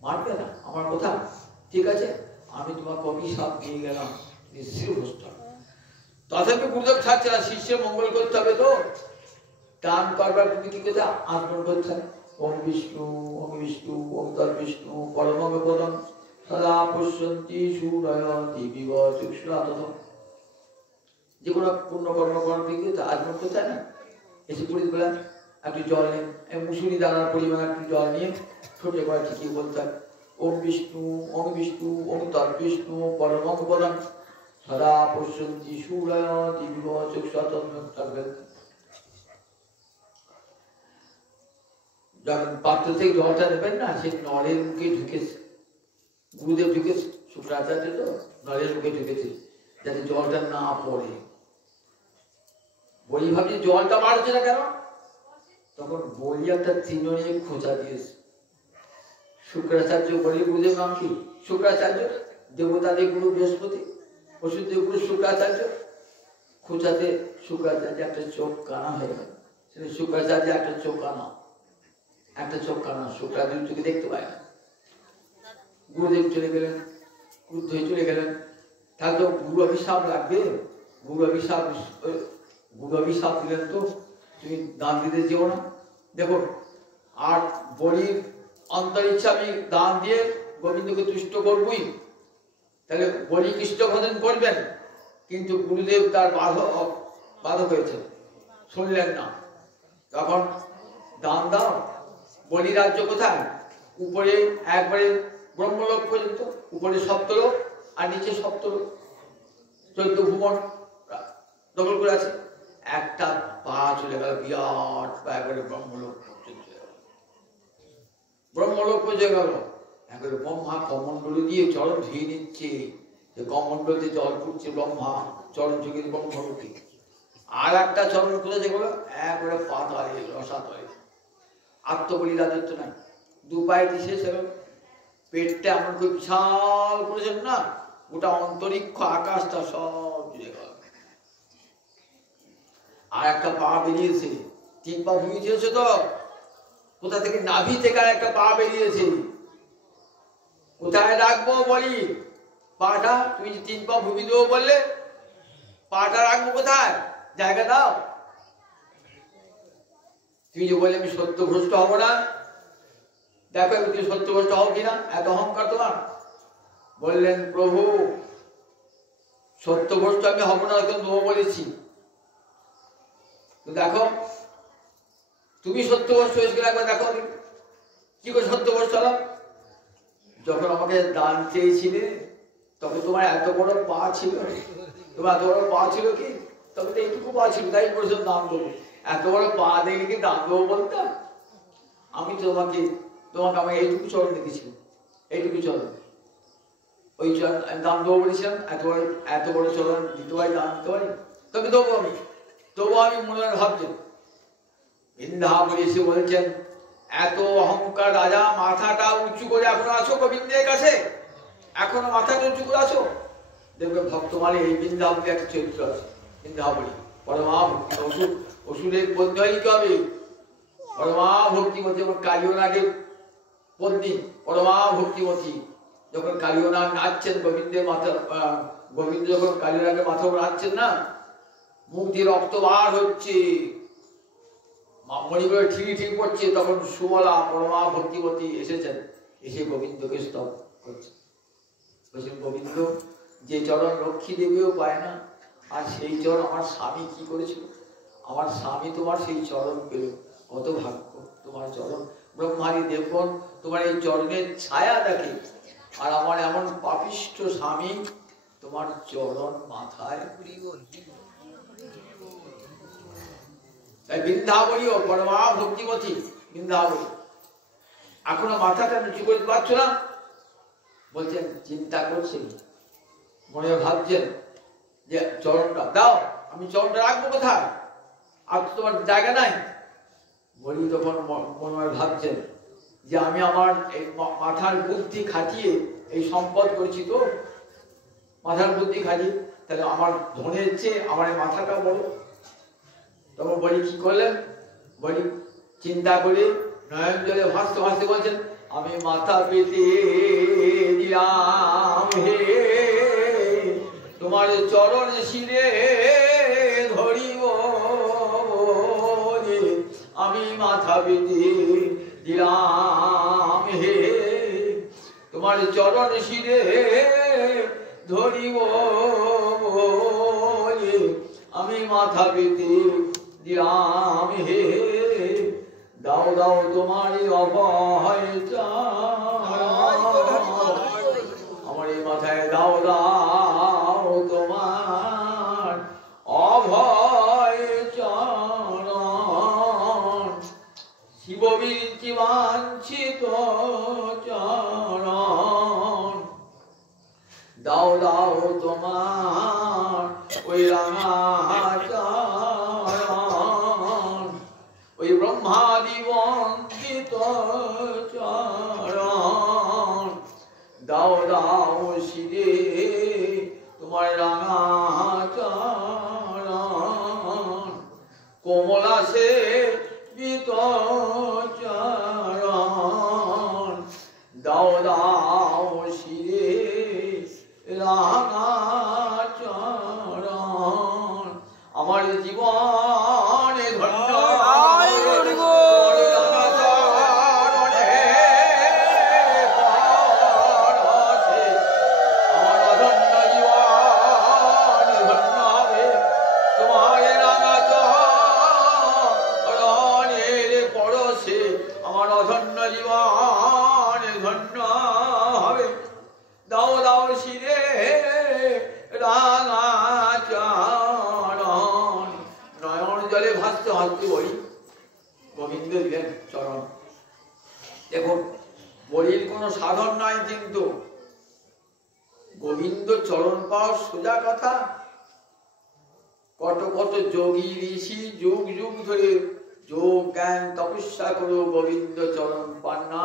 মানবে না আমার কথা? ঠিক আছে, আমি তোমাকে অভিশাপ দিয়ে গেলাম, নিশ্চয় ভ্রষ্ট। তথাপি গুরুদেব ছাড়ছে না, শিষ্যের মঙ্গল করতে হবে তো। দান করবার তুমি কি কথা আত্মন করছে? ওম বিষ্ণু ওম বিষ্ণু ওম তৎ বিষ্ণু পরমং পদং সদা পশ্যন্তি সুরয়তি বিব চক্ষুরাতত। যে কোনো পুণ্যকর্ম করবে কি তা আত্মন করতে না। এসে পুরীতে বলেন একটু জল নেন, মুসুরি দানার পরিমাণ একটু জল নিয়ে ছোট করে ঠিকই বলতে হয় ওম বিষ্ণু ওম তৎ বিষ্ণু পরমং পদং সদা পশ্যন্তি সুরয়তি বিব চক্ষুরাতত। যখন পাত্র থেকে জলটা নেবেন না, সে নলের মুখে ঢুকেছে, গুরুদেব ঢুকেছে, শুক্রাচার্য তো নলের মুখে ঢুকেছে যাতে জলটা না পড়ে। বলি ভাবছি জলটা বাড়ছে না কেন? তখন বলি একটা তৃণে খোঁচা দিয়েছে। শুক্রাচার্য বলি গুরুদেব নাম কি? শুক্রাচার্য। দেবতাদের গুরু বৃহস্পতি, ওষুধের গুরু শুক্রাচার্য। খোঁচাতে শুক্রাচার্য একটা চোখ কানা হয়ে গেল। সেটা শুক্রাচার্য একটা চোখ কানা, একটা চোখ কানা, শুক্রাচার্য চোখে দেখতে পায় না। গুরুদেব চলে গেলেন, ক্রুদ্ধ হয়ে চলে গেলেন। তাহলে তো গুরু অভিশাপ লাগবে। গুরু অভিশাপ দিলেন তো তুমি দান দিতে যেও না। দেখো, আর বলির অন্তরিচ্ছা আমি দান দিয়ে গোবিন্দকে তুষ্ট করবই, তাহলে বলি কৃষ্ণ ভজন করবেন। কিন্তু গুরুদেব তার বাধক হয়েছে, শুনলেন না। তখন দান দাও। বলি রাজ্য কোথায়? উপরে একবারে ব্রহ্মলোক পর্যন্ত, উপরে সপ্তলোক আর নিচে সপ্তলোক, 14 ভুবন দখল করে আছে। একটা পা চলে গেল, বিরাট পা একবারে ব্রহ্মলোক পর্যন্ত চলে গেল। ব্রহ্মলোক পর্যন্ত গেল, একবারে ব্রহ্মা কমণ্ডলী দিয়ে চরণ ধুয়ে নিচ্ছে। কমণ্ডলীতে জল পড়ছে, ব্রহ্মা চরণ ঝুঁকে ব্রহ্মলোকে। আর একটা চরণ কোথায় যেগুলো একবারে পাতালে রসাতলে। আত্মবলি রাজত্ব নাই, দু পায়ে দিছে সেরকম পেটটা এমন করে বিশাল করেছেন না, গোটা অন্তরিক্ষ আকাশটা সব জুড়ে গেল। আর একটা পা বেরিয়েছে, 3 পা ভুগিয়েছে তো, কোথা থেকে নাভি থেকে আর একটা পা বেরিয়েছে। কোথায় রাখবো বলি পাটা? তুমি যে 3 পা ভুগি দেবো বললে, পাটা রাখবো কোথায়? জায়গা দাও। তুমি যে বললে আমি সত্যভ্রষ্ট হবো না, দেখো তুমি সত্যভ্রষ্ট হও কিনা, এত অহংকার তোমার। বললেন প্রভু সত্যভ্রষ্ট আমি হবো না, কিন্তু বলেছি। দেখো তুমি সত্যভ্রষ্ট হয়েছিল, একবার দেখো কি করে সত্যভ্রষ্ট হলাম। যখন আমাকে দান চেয়েছিলে তখন তোমার এত বড় পা ছিল, তোমার এত বড় পা ছিল কি? তবে তো এইটুকু পা ছিল, তাই বলেছিলাম দান দেবো। এত বড় পা দেখলে কি দান দেবো বলতাম? আমি তোমাকে আমাকে এইটুকু চরণ দেখেছিল, এইটুকু চরণ, ওই চরণ দান দেবো বলেছিলাম। এত বড় চরণ দিতে পারি, দান দিতে পারি? তবে দেবো আমি, তবু আমি মনে মনে ভাবছি। বৃন্দাবন এসে বলছেন এত অহংকার রাজা, মাথাটা উঁচু করে এখনো আছো গোবিন্দের কাছে, এখনো মাথাটা উঁচু করে আছো। দেখবে ভক্তমালে এই বৃন্দাবনে একটা চরিত্র আছে, বৃন্দাবনী পরমা ভক্তি। অসুরের বন্ধু হলে কি হবে? পরমা ভক্তিমতী। যেমন কালিয়নাগের পত্নী পরমা ভক্তিমতী, যখন কালিয়নাগ নাচছেন গোবিন্দের মাথা গোবিন্দ যখন কালীর আগে মাথা রাখছেন না, মুখ দিয়ে রক্ত বার হচ্ছে, মণি করে ঠিক পড়ছে, তখন সুবলা পরমা ভক্তিবতী এসেছেন, এসে গোবিন্দকে স্তব করছে। বলছেন গোবিন্দ যে চরণ রক্ষী দেবেও পায় না, আর সেই চরণ আমার স্বামী কি করেছিল, আমার স্বামী তোমার সেই চরণ পেল, কত ভাগ্য তোমার চরণ। ব্রহ্মারী দেবগণ তোমার এই চরণের ছায়া দেখে, আর আমার এমন পাপিষ্ঠ স্বামী তোমার চরণ মাথায়। তাই বৃন্দাবনীও পরমা ভক্তিমতী বৃন্দাবনী এখনো মাথাটা নিচু করতে পারছো না। বলছেন চিন্তা করছেন, মনে ভাবছেন যে চরণটা দাও, আমি চরণটা রাখবো কোথায়, আর তোমার জায়গা নাই। বলি তখন মনে ভাবছেন যে আমি আমার এই মাথার বুদ্ধি খাটিয়ে এই সম্পদ করেছি, তো মাথার বুদ্ধি খাটিয়ে, তাহলে আমার ধনের চেয়ে আমার এই মাথাটা বড়। তখন বলি কি করলেন, বলি চিন্তা করে নয়ন জলে ভাসতে ভাসতে বলছেন আমি মাথা পেতে দিলাম হে তোমার চরণ শিরে ধরিব রে, আমি মাথা পেতে দিলাম হে তোমার চরণ শিরে ধরিব রে, আমি মাথা পেতে দিলাম হে দাও দাও তোমার অভয় আমার এই মাথায় দাও দাও তোমার অভয় চরণ শিববীর্তি বাঞ্ছিত চরণ দাও দাও তোমার ওই রাঙা চরণ ওই ব্রহ্মাদি বন্দিত চরণ দাও দাও শিরে তোমার রাঙা চরণ কোমলা সে বিত চরণ দাও দাও শিরে রাঙা চরণ আমার জীবনে ধন্য গোবিন্দ দিলেন চরণ। দেখুন বলির কোন সাধন নাই, কিন্তু গোবিন্দ চরণ পাওয়া সোজা কথা। কত কত যোগী ঋষি যুগ যুগ ধরে যোগ জ্ঞান তপস্যা করে গোবিন্দ চরণ পান না,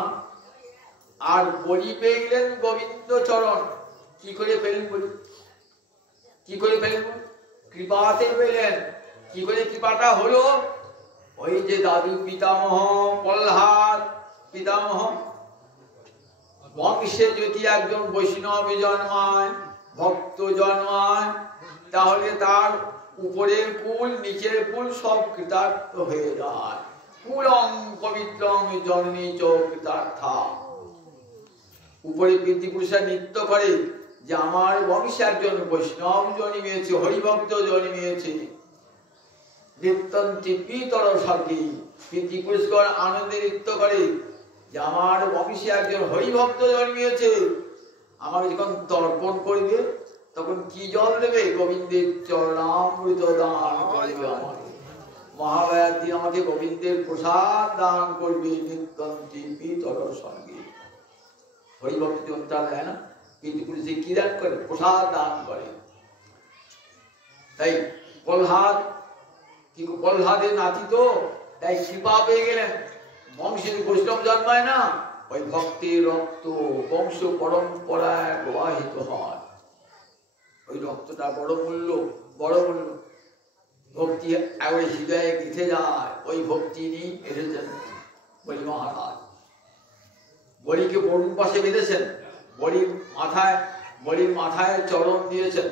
আর বলি পেয়ে গেলেন গোবিন্দ চরণ। কি করে পেলেন বলি, কি করে পেলেন? কৃপাতে পেলেন। কি করে কৃপাটা হলো? ওই যে দাদু পিতামহ প্রহ্লাদ পিতামহ বংশে যদি একজন বৈষ্ণব জন্মায়, ভক্ত জন্মায়, তাহলে তার উপরের কুল নিচের কুল সব কৃতার্থ হয়ে যায়। কুলং পবিত্রং জননী চ কৃতার্থা। উপরে পিতৃপুরুষরা নৃত্য করে যে আমার বংশে একজন বৈষ্ণব জন্মিয়েছে, হরিভক্ত জন্মিয়েছে। নৃত্যন্তি পিতর সর্গী, পিতৃপুরুষগণ আনন্দে নৃত্য করে যে আমার বংশে একজন হরিভক্ত জন্মিয়েছে। আমাকে যখন তর্পণ করবে তখন কি জল দেবে? গোবিন্দের চরণামৃত দান করবে। আমাকে মহালয়ার দিন আমাকে গোবিন্দের প্রসাদ দান করবে। নৃত্যন্তি পিতর সর্গী। হরিভক্ত যখন তারা দেয় না, পিতৃপুরুষে কি দান করে? প্রসাদ দান করে। তাই প্রহ্লাদ কি প্রহ্লাদের নাতি তো, তাই কৃপা পেয়ে গেলেন। বংশে বৈষ্ণব জন্মায় না, ওই ভক্তির রক্ত বংশ পরম্পরায় প্রবাহিত হয়। ওই রক্তটা বড় মূল্য, বড় মূল্য। ভক্তি একবারে হৃদয়ে গেঁথে যায়। ওই ভক্তি নিয়ে এসেছেন বলি মহারাজ। বলিকে বরুণ পাশে বেঁধেছেন, বলির মাথায় বলির মাথায় চরণ দিয়েছেন।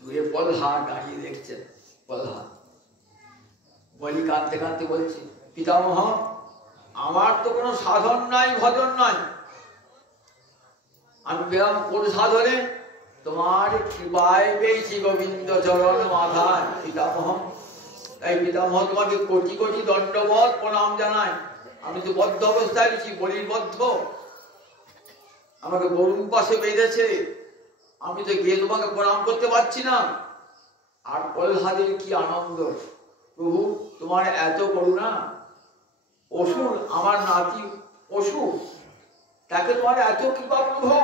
দূরে প্রহ্লাদ দাঁড়িয়ে দেখছেন। প্রহ্লাদ বলি কাঁদতে কাঁদতে বলছে, পিতামহ আমার তো কোনো সাধন নাই, ভজন নাই, আমি পেলাম কোন সাধনে? তোমার কৃপায় পেয়েছি গোবিন্দ চরণ মাথায় পিতামহ। তাই পিতামহ তোমাকে কোটি কোটি দণ্ডবত প্রণাম জানাই। আমি তো বদ্ধ অবস্থায় রয়েছি, বলির বদ্ধ, আমাকে গরুর পাশে বেঁধেছে, আমি তো গিয়ে তোমাকে প্রণাম করতে পারছি না। আর প্রহ্লাদের কি আনন্দ, প্রভু তোমার এত করুণা, অসুর আমার নাতি অসুর, তাকে তোমার এত কৃপা প্রভু,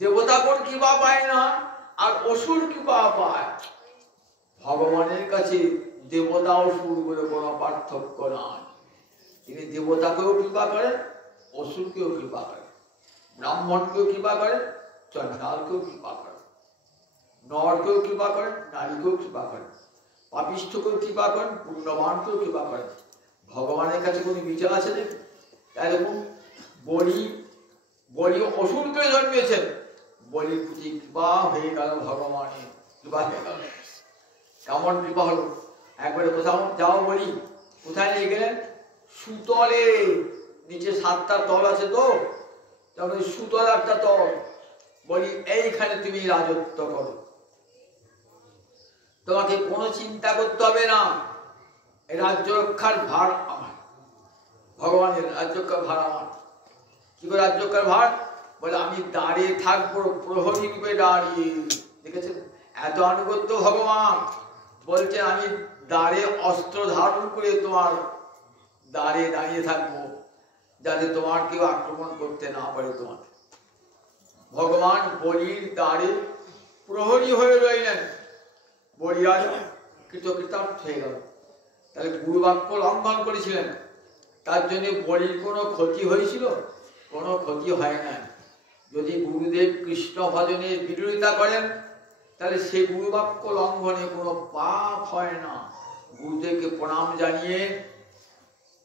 দেবতা কোন কৃপা পায় না আর অসুর কৃপা পায়। ভগবানের কাছে দেবতা অসুর বলে কোনো পার্থক্য নাই। তিনি দেবতাকেও কৃপা করেন, অসুরকেও কৃপা করেন, ব্রাহ্মণকেও কৃপা করেন, চণ্ডালকেও কৃপা করেন, নরকেও কৃপা করেন, নারীকেও কৃপা করেন, পাপিষ্ঠকেও কৃপা করেন, পুণ্যবানকেও কৃপা করেন। ভগবানের কাছে কোনো বিচার আছে নাকি? তাই দেখুন বলি অসুরকে জন্মেছেন, বলির প্রতি কৃপা হয়ে গেল, ভগবানের কৃপা হয়ে গেল। কেমন কৃপা হলো? একবারে কোথাও যাও বলি, কোথায় নিয়ে গেলেন? সুতলে, নিচে 7টা তল আছে তো, তবে সুতল একটা তল, বলি এইখানে তুমি রাজত্ব করো, তোমাকে কোনো চিন্তা করতে হবে না, এই রাজ্য রক্ষার ভার আমার, ভগবানের রাজ্য রক্ষার ভার আমার। কি করে রাজ্য রক্ষার ভার? বলে আমি দাঁড়িয়ে থাকবো, প্রহরী রূপে দাঁড়িয়ে। দেখেছেন এত আনুগত্য ভগবান, বলছে আমি দাঁড়িয়ে অস্ত্র ধারণ করে তোমার দাঁড়িয়ে থাকবো, যাতে তোমার কেউ আক্রমণ করতে না পারে তোমার। ভগবান বলির দাঁড়ে প্রহরী হয়ে রইলেন, বলিরাজ কৃতকৃতার্থ হয়ে গেল। তাহলে গুরুবাক্য লঙ্ঘন করেছিলেন, তার জন্য বলির কোনো ক্ষতি হয়েছিল? কোনো ক্ষতি হয় না। যদি গুরুদেব কৃষ্ণ ভজনের বিরোধিতা করেন, তাহলে সেই গুরুবাক্য লঙ্ঘনে কোনো পাপ হয় না। গুরুদেবকে প্রণাম জানিয়ে,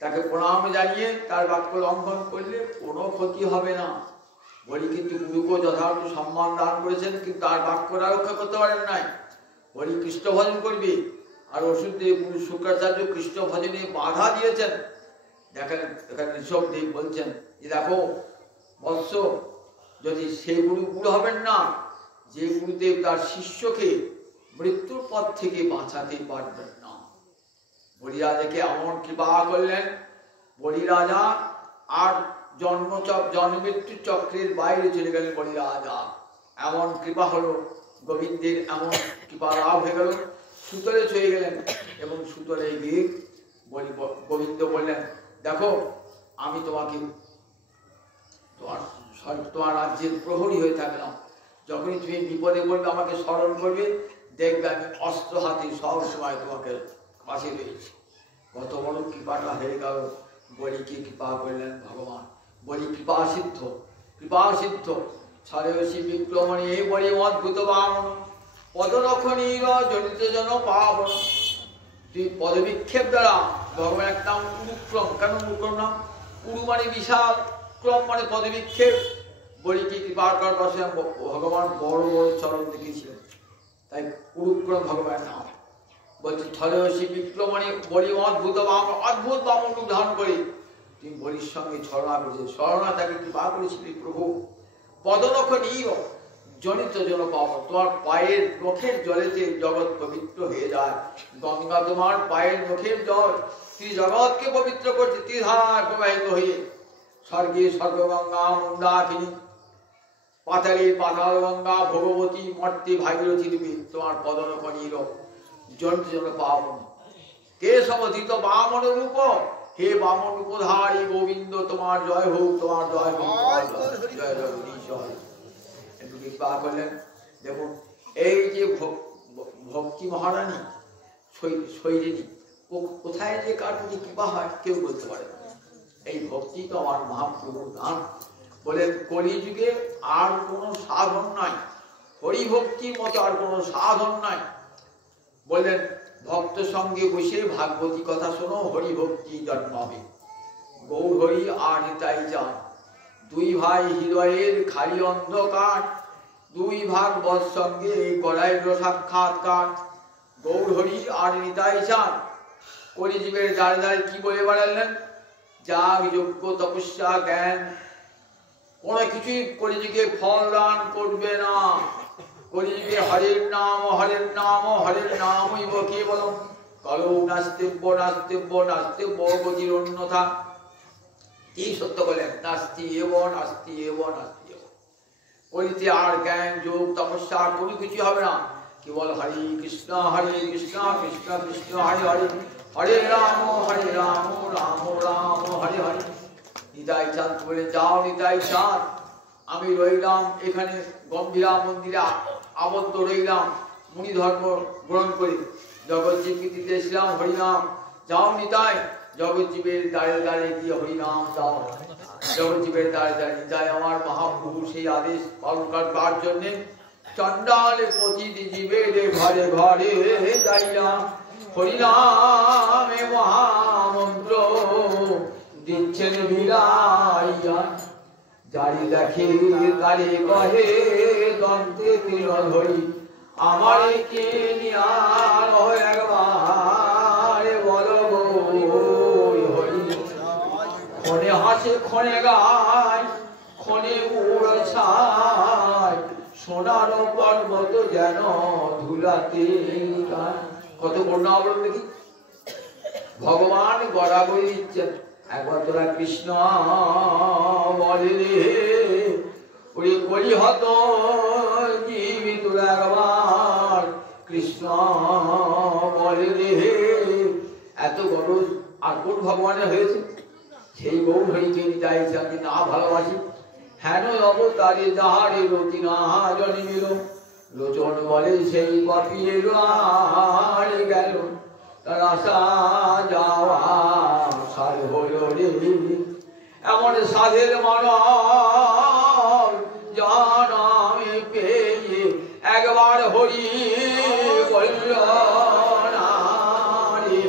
তাকে প্রণাম জানিয়ে তার বাক্য লঙ্ঘন করলে কোনো ক্ষতি হবে না। বলি কিন্তু গুরুকে যথার্থ সম্মান দান করেছেন, কিন্তু তার বাক্যটা রক্ষা করতে পারেন নাই। বলি কৃষ্ণ ভজন করবি, আর ওষুধদেব গুরু শুক্রাচার্য কৃষ্ণ ভজনে বাধা দিয়েছেন। দেখেন এখানে ঋষভদেব বলছেন যে দেখো বৎস, যদি সেই গুরু হবেন না যে গুরুদেব তার শিষ্যকে মৃত্যুর পথ থেকে বাঁচাতে পারবেন না। বলিরাজাকে এমন কৃপা করলেন, বলিরাজা আর জন্মমৃত্যু চক্রের বাইরে চলে গেলেন। বলিরাজা এমন কৃপা হলো, গোবিন্দের এমন কৃপা লাভ হয়ে গেল, সুতলে চলে গেলেন। এবং সুতলে গিয়ে গোবিন্দ বললেন, দেখো আমি তোমাকে তোমার রাজ্যের প্রহরী হয়ে থাকলাম, যখনই তুমি বিপদে পড়বে আমাকে স্মরণ করবে, দেখবে আমি অস্ত্র হাতে সব সময় তোমাকে পাশে রয়েছি। কত বড় কৃপাটা হয়ে গেল। বলিকে কৃপা করলেন ভগবান, বলি কৃপা সিদ্ধ ছড়েয়সী বিক্রমণী বলি অদ্ভুত বামন পদরক্ষণীর জনিত জন পাবন। তুই পদবিক্ষেপ দ্বারা ভগবান এক নাম উরুক্রম, কেন উরুক্রম নাম? উরু মানে বিশাল, ক্রম মানে পদবিক্ষেপ। বলিকে কৃপা করার পাশে ভগবান বড় বড় চরণ দেখেছিলেন, তাই উরুক্রম ভগবানের নাম। বলছি ছড়েয়সী বিক্রমণী বলি অদ্ভুত বামন, অদ্ভুত বামন রূপ ধারণ করে তুমি বলির সঙ্গে ছলনা করেছে, ছলনা তাকে কৃপা করেছিলি প্রভু। পদনখনীর জনিত জন পাবন, তোমার পায়ের নখের জলেতে জগৎ পবিত্র হয়ে যায়। গঙ্গা তোমার পায়ের নখের জল তুই জগৎকে পবিত্র করছে, ত্রিধারায় প্রবাহিত হয়ে। স্বর্গে স্বর্গগঙ্গা মন্দাকিনী, পাতালে পাতাল গঙ্গা ভগবতী, মর্তে ভাগীরথী দেবী, তোমার পদনখনীর জনিত জন পাবন। কেশবধিত বামন রূপ, হে বামন রূপধারী গোবিন্দ তোমার জয় হোক, তোমার জয় হোক, জয় জয়। একটু কৃপা করলেন। দেখুন এই যে ভক্তি মহারানী শৈলিনী, ও কোথায় যে কার প্রতি কৃপা হয় কেউ বলতে পারে না। এই ভক্তি তো আমার মহাপ্রভুর দান। বলেন কলিযুগে আর কোনো সাধন নাই, হরিভক্তির মতো আর কোনো সাধন নাই। বললেন ভক্ত সঙ্গে বসে ভাগবতী কথা শোনো, হরিভক্তি জন্মাবে। গৌর হরি আর নিতাই চান, দুই ভাই হৃদয়ের খালি অন্ধকার, দুই ভাগ বৎসঙ্গে গড়াইল সাক্ষাৎকার। গৌর হরি আর নিতাই চাঁদ কলিজীবের দ্বারে দ্বারে কি বলে বেড়ালেন? যাগ যজ্ঞ তপস্যা জ্ঞান কোনো কিছুই কলিযুগে ফল দান করবে না। কলিযুগে হরের নাম হরের নাম হরের নামই কেবলম, কলৌ নাস্তিব্য নাস্তিব্য নাস্তিব্য গতির অন্যথা। কি সত্য বলেন? নাস্তি এব নাস্তি এব নাস্তি এব। কলিতে আর জ্ঞান যোগ তপস্যা কোনো কিছু হবে না, কেবল হরে কৃষ্ণ কৃষ্ণ কৃষ্ণ হরে হরে, হরে রাম রাম রাম হরে হরে। নিতাই চাঁদ বলে, যাও নিতাই চাঁদ, আমি রইলাম এখানে গম্ভীরা মন্দিরে আবদ্ধ রইলাম, মুনি ধর্ম গ্রহণ করি, জগৎজীবকে দিতে এসলাম হরিনাম। যাও নিতাই, জগৎজীবের দ্বারে দ্বারে গিয়ে হরিনাম দাও। জগৎজীবের দ্বারে দ্বারে নিতাই আমার মহাপ্রভু সেই আদেশ পালন করবার জন্য চণ্ডাল প্রতিটি জীবের ঘরে ঘরে যাইয়া হরিনামে মহামন্ত্র দিচ্ছেন বিলাইয়া। যারি দেখে তারে কহে দন্তে তিল ধরি, আমার কে নিয়ার একবার বলো হরি। ক্ষণে হাসে ক্ষণে গায় ক্ষণে উড় ছায়, সোনার পর্বত যেন ধুলাতে গায়। কত বর্ণা বলুন দেখি। ভগবান গড়াগড়ি দিচ্ছেন, একবার তোরা কৃষ্ণ বলে রে, ওই কলি হত জীবি তোরা একবার কৃষ্ণ বলে রে। এত গরজ আর কোন ভগবানের হয়েছে? সেই গৌর হরিকে নিতাই চাঁদ না ভালোবাসি। হেন অবতারে যাহারে রতি না জন্মিল, লোচন বলে সেই পাপিয়ে আর গেল, তার আশা যাওয়া সার হলো রে। এমন সাধের মানব জানামে পেয়ে একবার হরি বলল না রে।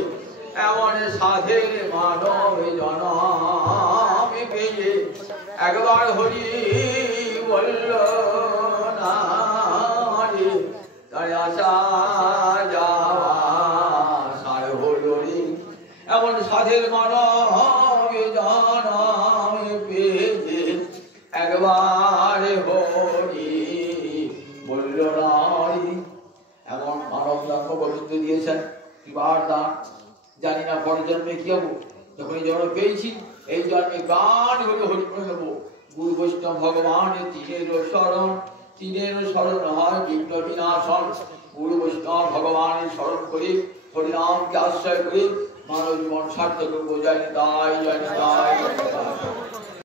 এমন সাধের মানব জানামে পেয়ে একবার হরি বলল না রে, তার আশা যাওয়া সার হলো রে। এমন সাধের মানব জানামে পেয়ে একবার হরি বলল না রে। এমন মানব জন্ম গোবিন্দ দিয়েছেন, কিবার দান জানি না পরের জন্মে কি হবো। যখন এই জন্ম পেয়েছি, এই জন্মে গান হলে হরি করে নেবো। গুরু বৈষ্ণব ভগবানের তিনের শরণ হয় বিঘ্ন বিনাশন। গুরু বৈষ্ণব ভগবানের স্মরণ করি, হরিনামকে আশ্রয় করি, মানব জীবন সার্থক বোঝায়। তাই